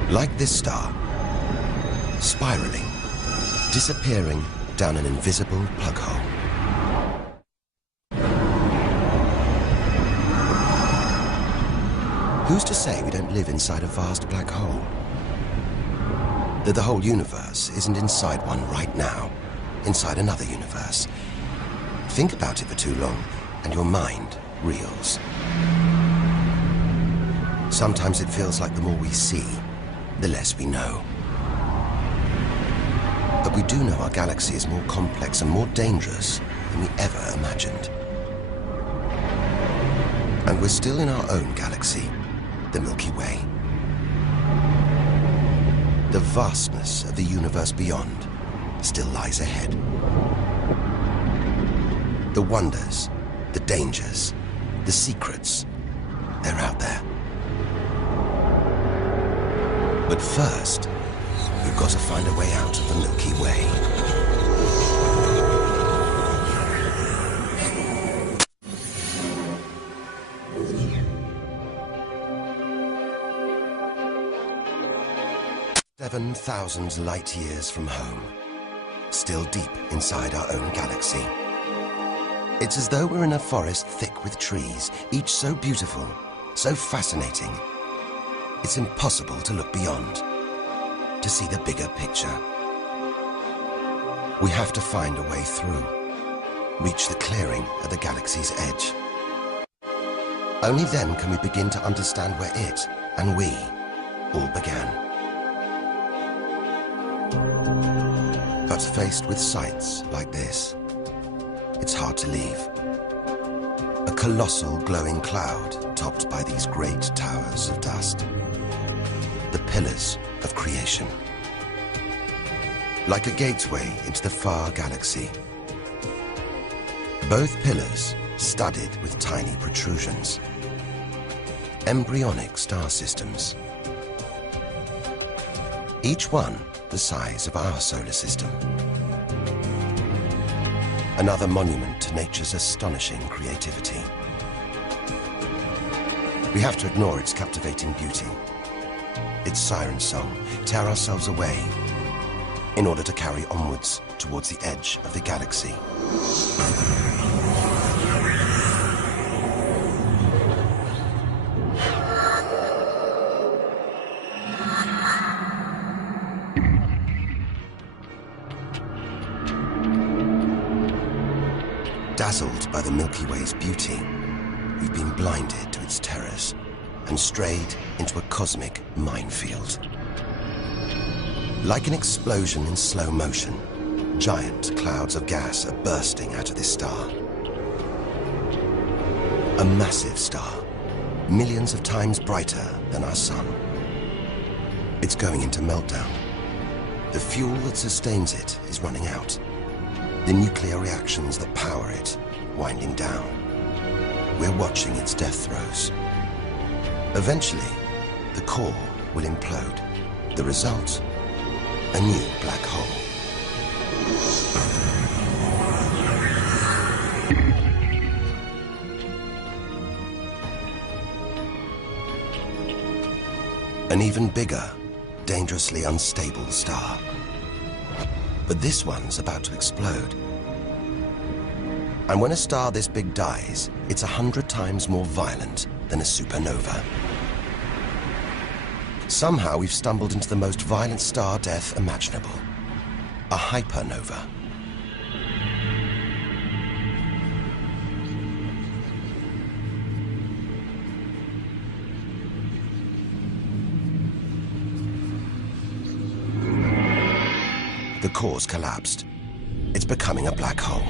Like this star, spiraling, disappearing down an invisible plug hole. Who's to say we don't live inside a vast black hole? That the whole universe isn't inside one right now, inside another universe. Think about it for too long, and your mind reels. Sometimes it feels like the more we see, the less we know. But we do know our galaxy is more complex and more dangerous than we ever imagined. And we're still in our own galaxy, the Milky Way. The vastness of the universe beyond still lies ahead. The wonders, the dangers, the secrets, they're out there. But first, we've got to find a way out of the Milky Way. Seven 7,000 light years from home, still deep inside our own galaxy. It's as though we're in a forest thick with trees, each so beautiful, so fascinating. It's impossible to look beyond, to see the bigger picture. We have to find a way through, reach the clearing at the galaxy's edge. Only then can we begin to understand where it and we all began. But faced with sights like this, it's hard to leave. A colossal glowing cloud topped by these great towers of dust. The pillars of creation. Like a gateway into the far galaxy. Both pillars studded with tiny protrusions. Embryonic star systems. Each one the size of our solar system. Another monument to nature's astonishing creativity. We have to ignore its captivating beauty, its siren song, tear ourselves away in order to carry onwards towards the edge of the galaxy. Dazzled by the Milky Way's beauty, we've been blinded to its terrors and strayed into a cosmic minefield. Like an explosion in slow motion, giant clouds of gas are bursting out of this star. A massive star, millions of times brighter than our sun. It's going into meltdown. The fuel that sustains it is running out. The nuclear reactions that power it winding down. We're watching its death throes. Eventually, the core will implode. The result, a new black hole. An even bigger, dangerously unstable star. But this one's about to explode. And when a star this big dies, it's 100 times more violent than a supernova. Somehow we've stumbled into the most violent star death imaginable. A hypernova. The core's collapsed. It's becoming a black hole.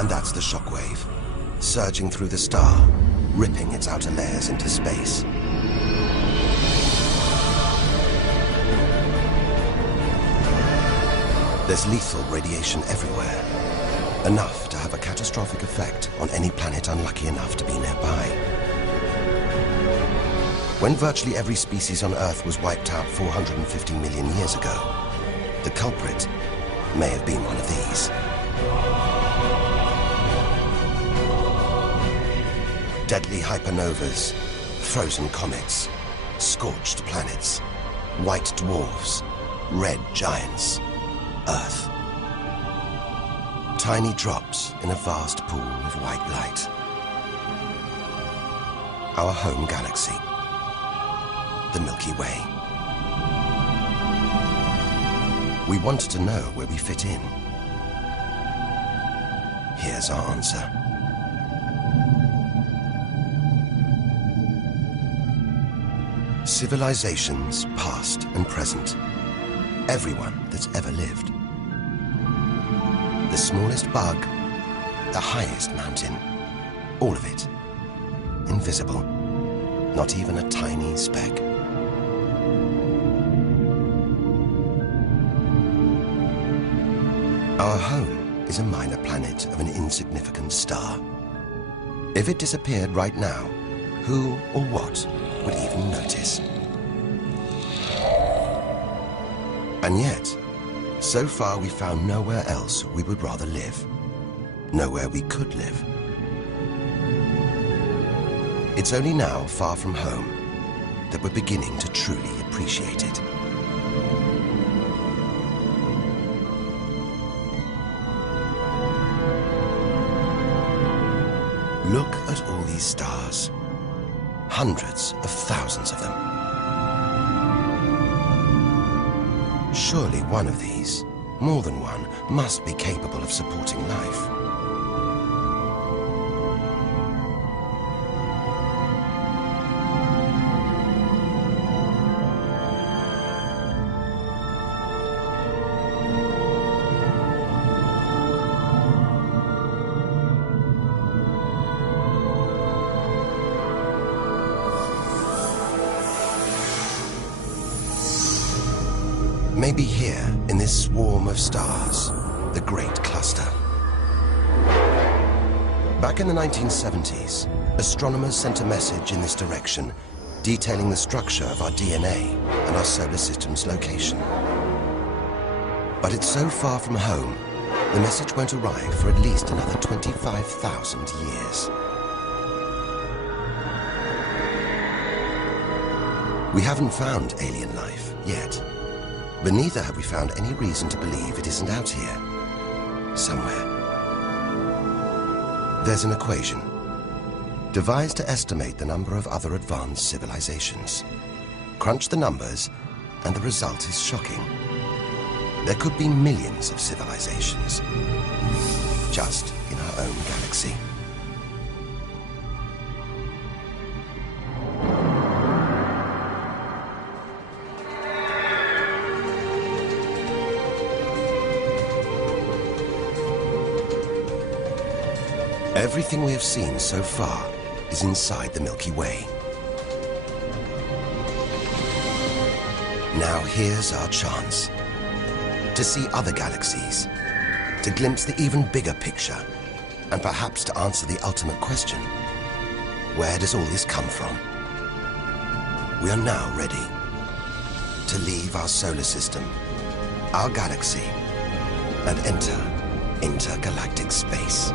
And that's the shockwave, surging through the star, ripping its outer layers into space. There's lethal radiation everywhere, enough to have a catastrophic effect on any planet unlucky enough to be nearby. When virtually every species on Earth was wiped out 450 million years ago, the culprit may have been one of these. Deadly hypernovas, frozen comets, scorched planets, white dwarfs, red giants, Earth. Tiny drops in a vast pool of white light. Our home galaxy, the Milky Way. We wanted to know where we fit in. Here's our answer. Civilizations, past and present. Everyone that's ever lived. The smallest bug, the highest mountain. All of it. Invisible. Not even a tiny speck. Our home is a minor planet of an insignificant star. If it disappeared right now, who or what would even notice? And yet, so far we found nowhere else we would rather live. Nowhere we could live. It's only now, far from home, that we're beginning to truly appreciate it. Look at all these stars. Hundreds of thousands of them. Surely one of these, more than one, must be capable of supporting life. Maybe here, in this swarm of stars, the Great Cluster. Back in the 1970s, astronomers sent a message in this direction, detailing the structure of our DNA and our solar system's location. But it's so far from home, the message won't arrive for at least another 25,000 years. We haven't found alien life yet. But neither have we found any reason to believe it isn't out here, somewhere. There's an equation, devised to estimate the number of other advanced civilizations. Crunch the numbers, and the result is shocking. There could be millions of civilizations, just in our own galaxy. Everything we have seen so far is inside the Milky Way. Now here's our chance to see other galaxies, to glimpse the even bigger picture, and perhaps to answer the ultimate question: where does all this come from? We are now ready to leave our solar system, our galaxy, and enter intergalactic space.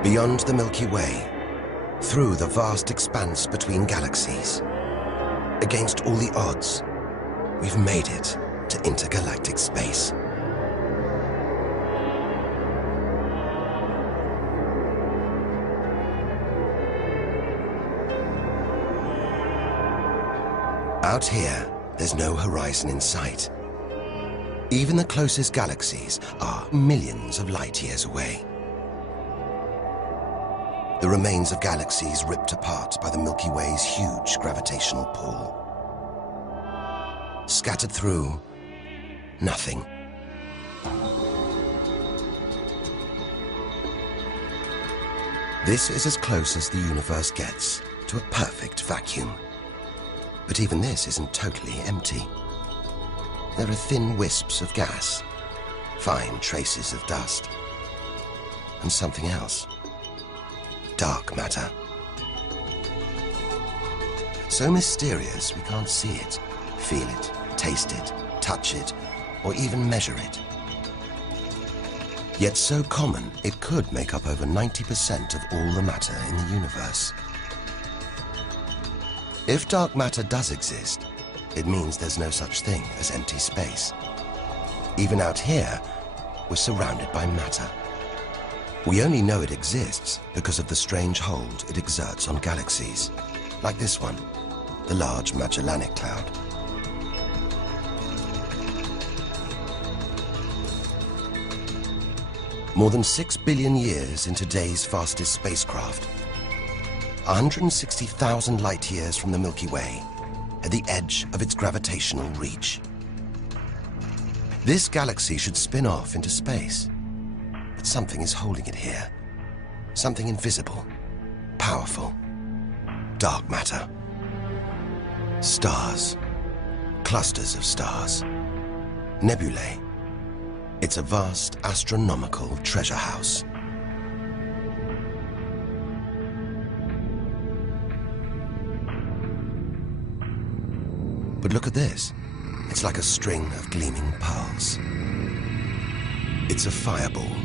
Beyond the Milky Way, through the vast expanse between galaxies, against all the odds, we've made it to intergalactic space. Out here, there's no horizon in sight. Even the closest galaxies are millions of light years away. the remains of galaxies ripped apart by the Milky Way's huge gravitational pull. Scattered through, nothing. This is as close as the universe gets to a perfect vacuum. But even this isn't totally empty. There are thin wisps of gas, fine traces of dust, and something else. Dark matter. So mysterious we can't see it, feel it, taste it, touch it, or even measure it. Yet so common, it could make up over 90% of all the matter in the universe. If dark matter does exist, it means there's no such thing as empty space. Even out here, we're surrounded by matter. We only know it exists because of the strange hold it exerts on galaxies, like this one, the Large Magellanic Cloud. More than 6 billion years in today's fastest spacecraft, 160,000 light-years from the Milky Way, at the edge of its gravitational reach. This galaxy should spin off into space, but something is holding it here. Something invisible, powerful, dark matter. Stars, clusters of stars, nebulae. It's a vast astronomical treasure house. But look at this. It's like a string of gleaming pearls. It's a fireball,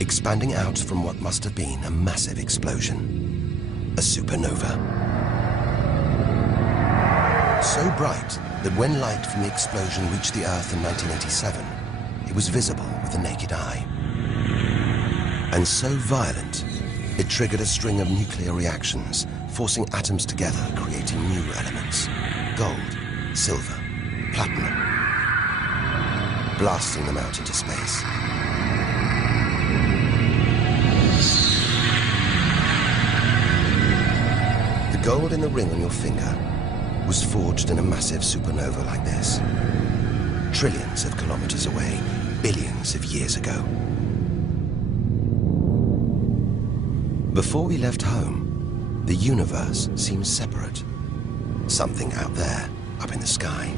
expanding out from what must have been a massive explosion, a supernova. So bright that when light from the explosion reached the Earth in 1987, it was visible with the naked eye. And so violent, it triggered a string of nuclear reactions, forcing atoms together, creating new elements. Gold, silver, platinum, blasting them out into space. The gold in the ring on your finger was forged in a massive supernova like this. Trillions of kilometers away, billions of years ago. Before we left home, the universe seemed separate. Something out there, up in the sky.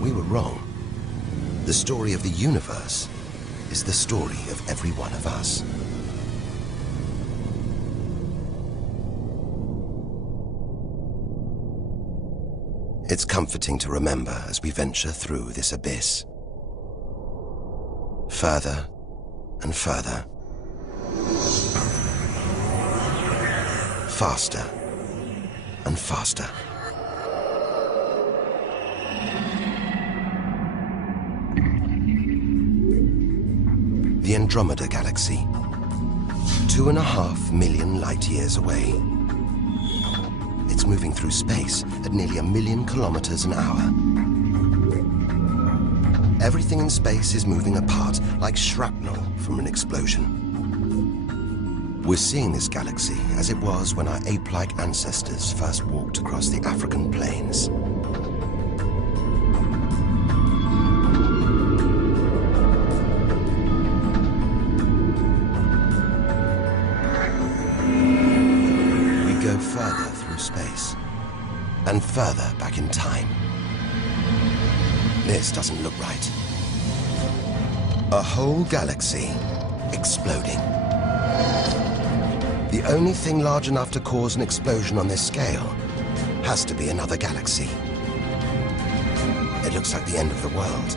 We were wrong. The story of the universe is the story of every one of us. It's comforting to remember as we venture through this abyss. Further and further. Faster and faster. The Andromeda Galaxy, 2.5 million light-years away. It's moving through space at nearly 1 million kilometers an hour. Everything in space is moving apart like shrapnel from an explosion. We're seeing this galaxy as it was when our ape-like ancestors first walked across the African plains. We go further through space, and further back in time. This doesn't look right. A whole galaxy exploding. The only thing large enough to cause an explosion on this scale has to be another galaxy. It looks like the end of the world.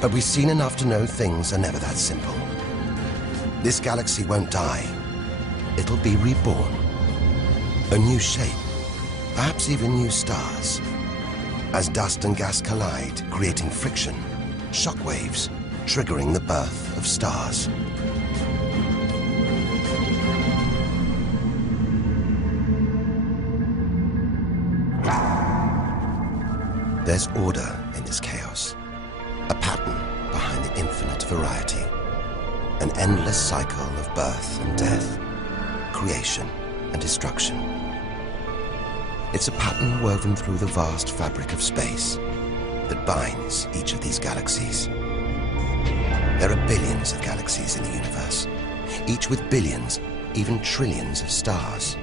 But we've seen enough to know things are never that simple. This galaxy won't die. It'll be reborn. A new shape, perhaps even new stars. As dust and gas collide, creating friction, shockwaves, triggering the birth of stars. There's order in this chaos, a pattern behind the infinite variety. An endless cycle of birth and death, creation and destruction. It's a pattern woven through the vast fabric of space that binds each of these galaxies. There are billions of galaxies in the universe, each with billions, even trillions of stars.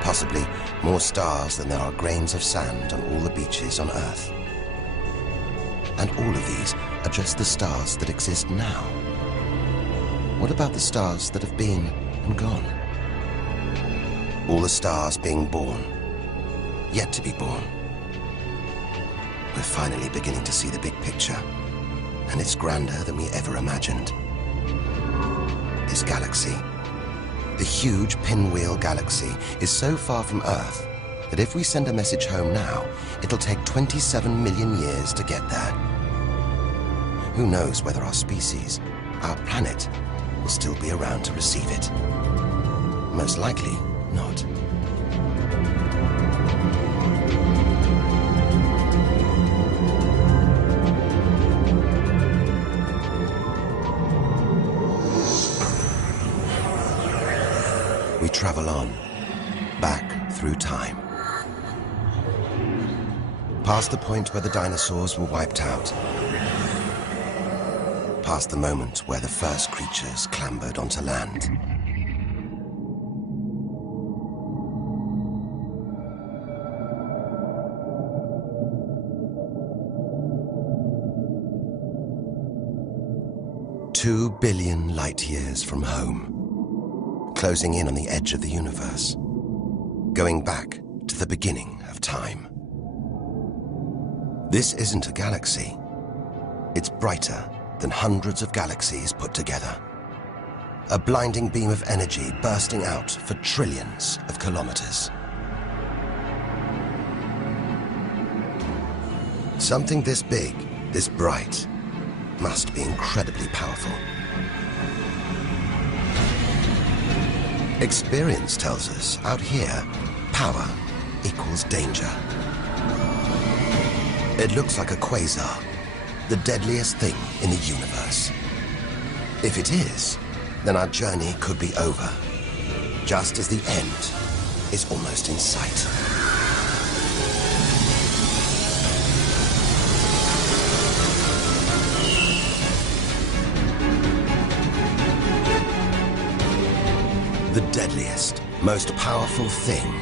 Possibly more stars than there are grains of sand on all the beaches on Earth. And all of these are just the stars that exist now. What about the stars that have been and gone? All the stars being born, yet to be born. We're finally beginning to see the big picture, and it's grander than we ever imagined. This galaxy, the huge Pinwheel Galaxy, is so far from Earth that if we send a message home now, it'll take 27 million years to get there. Who knows whether our species, our planet, will still be around to receive it? Most likely not. We travel on, back through time. Past the point where the dinosaurs were wiped out. Past the moment where the first creatures clambered onto land. Two billion light years from home. Closing in on the edge of the universe, going back to the beginning of time. This isn't a galaxy. It's brighter than hundreds of galaxies put together. A blinding beam of energy bursting out for trillions of kilometers. Something this big, this bright, must be incredibly powerful. Experience tells us, out here, power equals danger. It looks like a quasar, the deadliest thing in the universe. If it is, then our journey could be over, just as the end is almost in sight. The deadliest, most powerful thing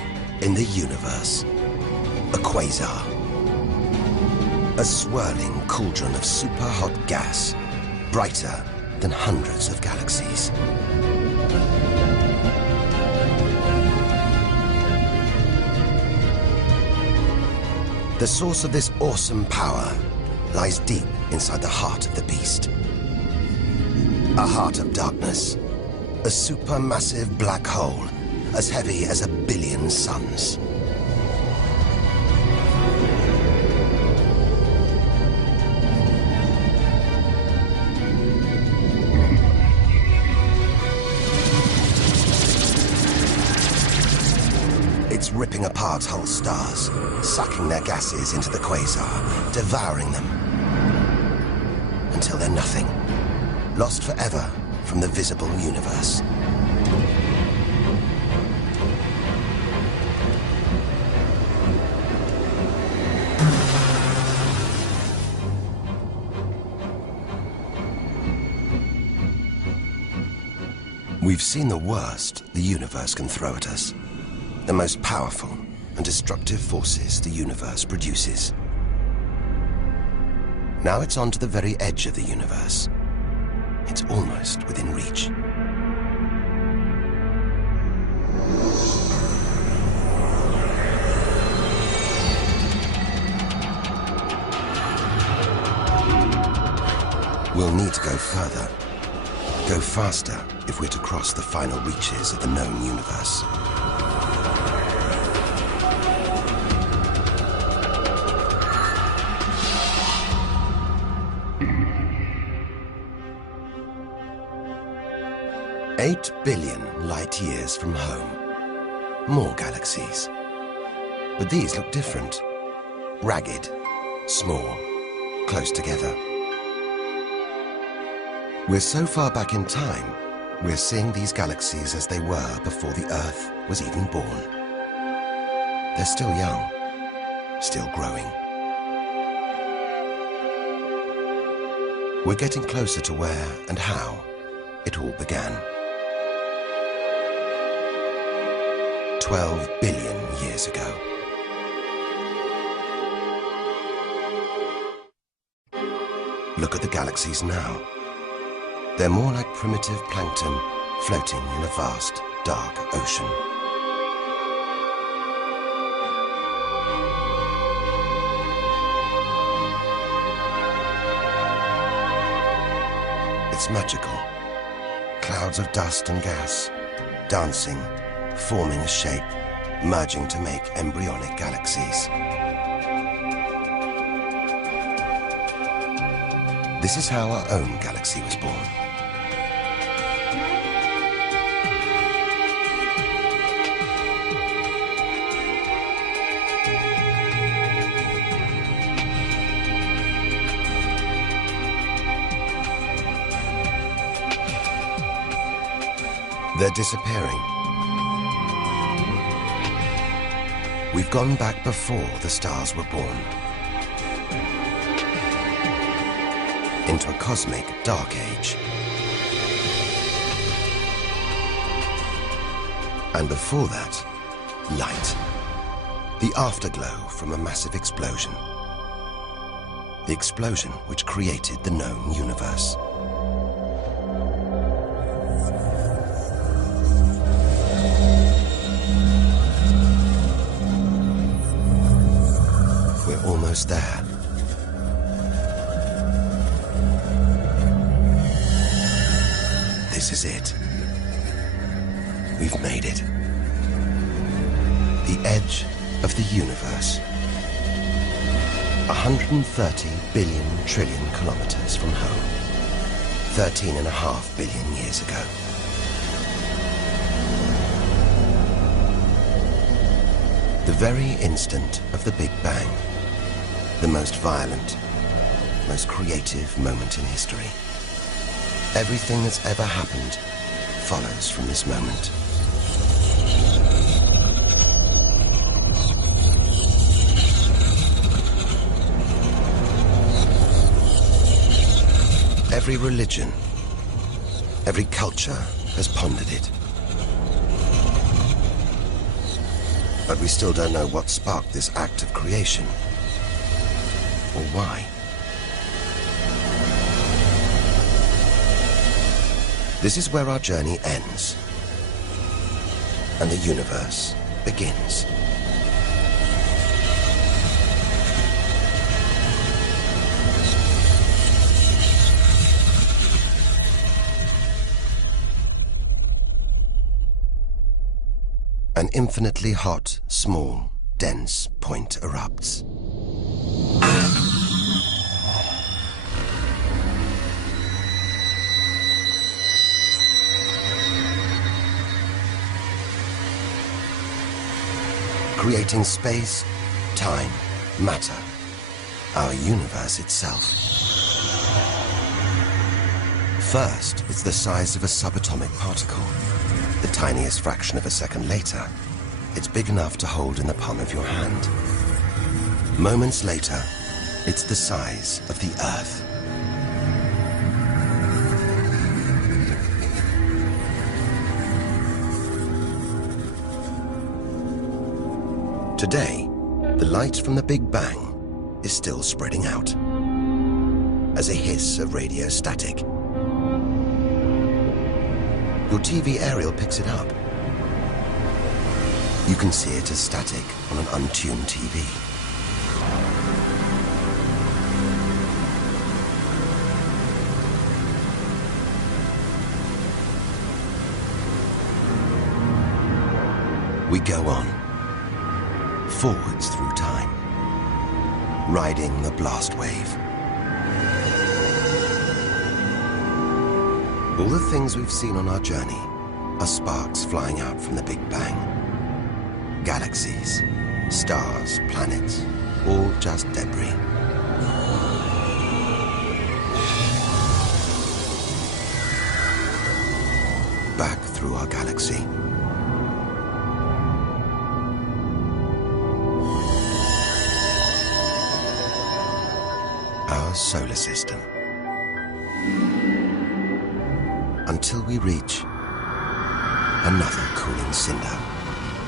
in the universe. A quasar. A swirling cauldron of super-hot gas, brighter than hundreds of galaxies. The source of this awesome power lies deep inside the heart of the beast. A heart of darkness. A supermassive black hole, as heavy as 1 billion suns. It's ripping apart whole stars, sucking their gases into the quasar, devouring them, until they're nothing, lost forever from the visible universe. We've seen the worst the universe can throw at us, the most powerful and destructive forces the universe produces. Now it's on to the very edge of the universe. It's almost within reach. We'll need to go further, go faster if we're to cross the final reaches of the known universe. Eight billion light years from home. More galaxies. But these look different. Ragged, small, close together. We're so far back in time, we're seeing these galaxies as they were before the Earth was even born. They're still young, still growing. We're getting closer to where and how it all began. 12 billion years ago. Look at the galaxies now. They're more like primitive plankton floating in a vast, dark ocean. It's magical. Clouds of dust and gas, dancing, forming a shape, merging to make embryonic galaxies. This is how our own galaxy was born. They're disappearing. We've gone back before the stars were born. Into a cosmic dark age. And before that, light. The afterglow from a massive explosion. The explosion which created the known universe. We're almost there. This is it. We've made it. The edge of the universe. 130 billion trillion kilometers from home. 13.5 billion years ago. The very instant of the Big Bang. The most violent, most creative moment in history. Everything that's ever happened follows from this moment. Every religion, every culture has pondered it. But we still don't know what sparked this act of creation, or why. This is where our journey ends, and the universe begins. An infinitely hot, small, dense point erupts. Creating space, time, matter, our universe itself. First, it's the size of a subatomic particle. The tiniest fraction of a second later, it's big enough to hold in the palm of your hand. Moments later, it's the size of the Earth. Today, the light from the Big Bang is still spreading out as a hiss of radio static. Your TV aerial picks it up. You can see it as static on an untuned TV. We go on, forwards through time, riding the blast wave. All the things we've seen on our journey are sparks flying out from the Big Bang. Galaxies, stars, planets, all just debris. back through our galaxy. Our solar system. Until we reach another cooling cinder,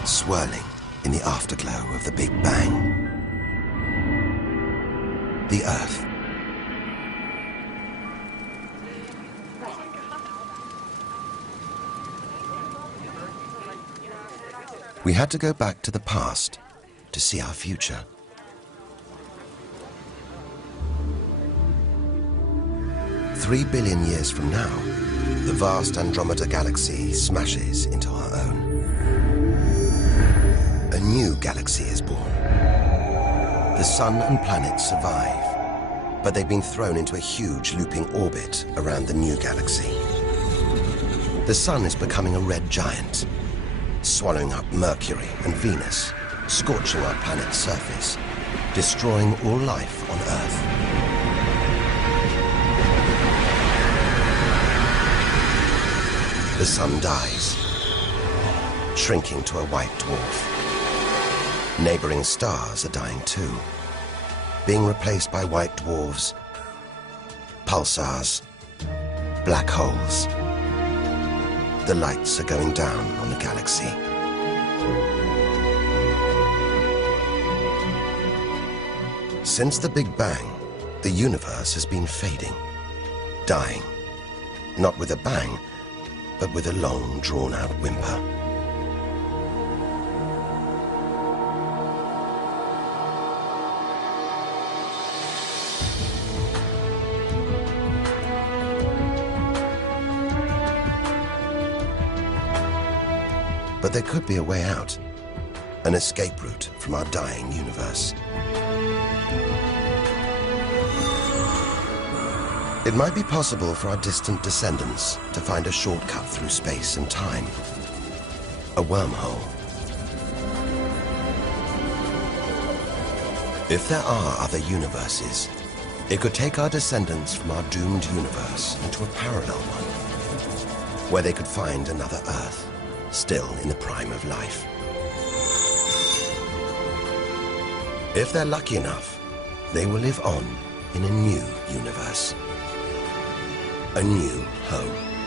swirling in the afterglow of the Big Bang. The Earth. We had to go back to the past to see our future. Three billion years from now, the vast Andromeda galaxy smashes into our own. A new galaxy is born. The sun and planets survive, but they've been thrown into a huge looping orbit around the new galaxy. The sun is becoming a red giant, swallowing up Mercury and Venus, scorching our planet's surface, destroying all life on Earth. The sun dies, shrinking to a white dwarf. Neighboring stars are dying too, being replaced by white dwarfs, pulsars, black holes. The lights are going down on the galaxy. Since the Big Bang, the universe has been fading, dying, not with a bang, but with a long, drawn-out whimper. But there could be a way out, an escape route from our dying universe. It might be possible for our distant descendants to find a shortcut through space and time, a wormhole. If there are other universes, it could take our descendants from our doomed universe into a parallel one, where they could find another Earth, still in the prime of life. If they're lucky enough, they will live on in a new universe, a new home.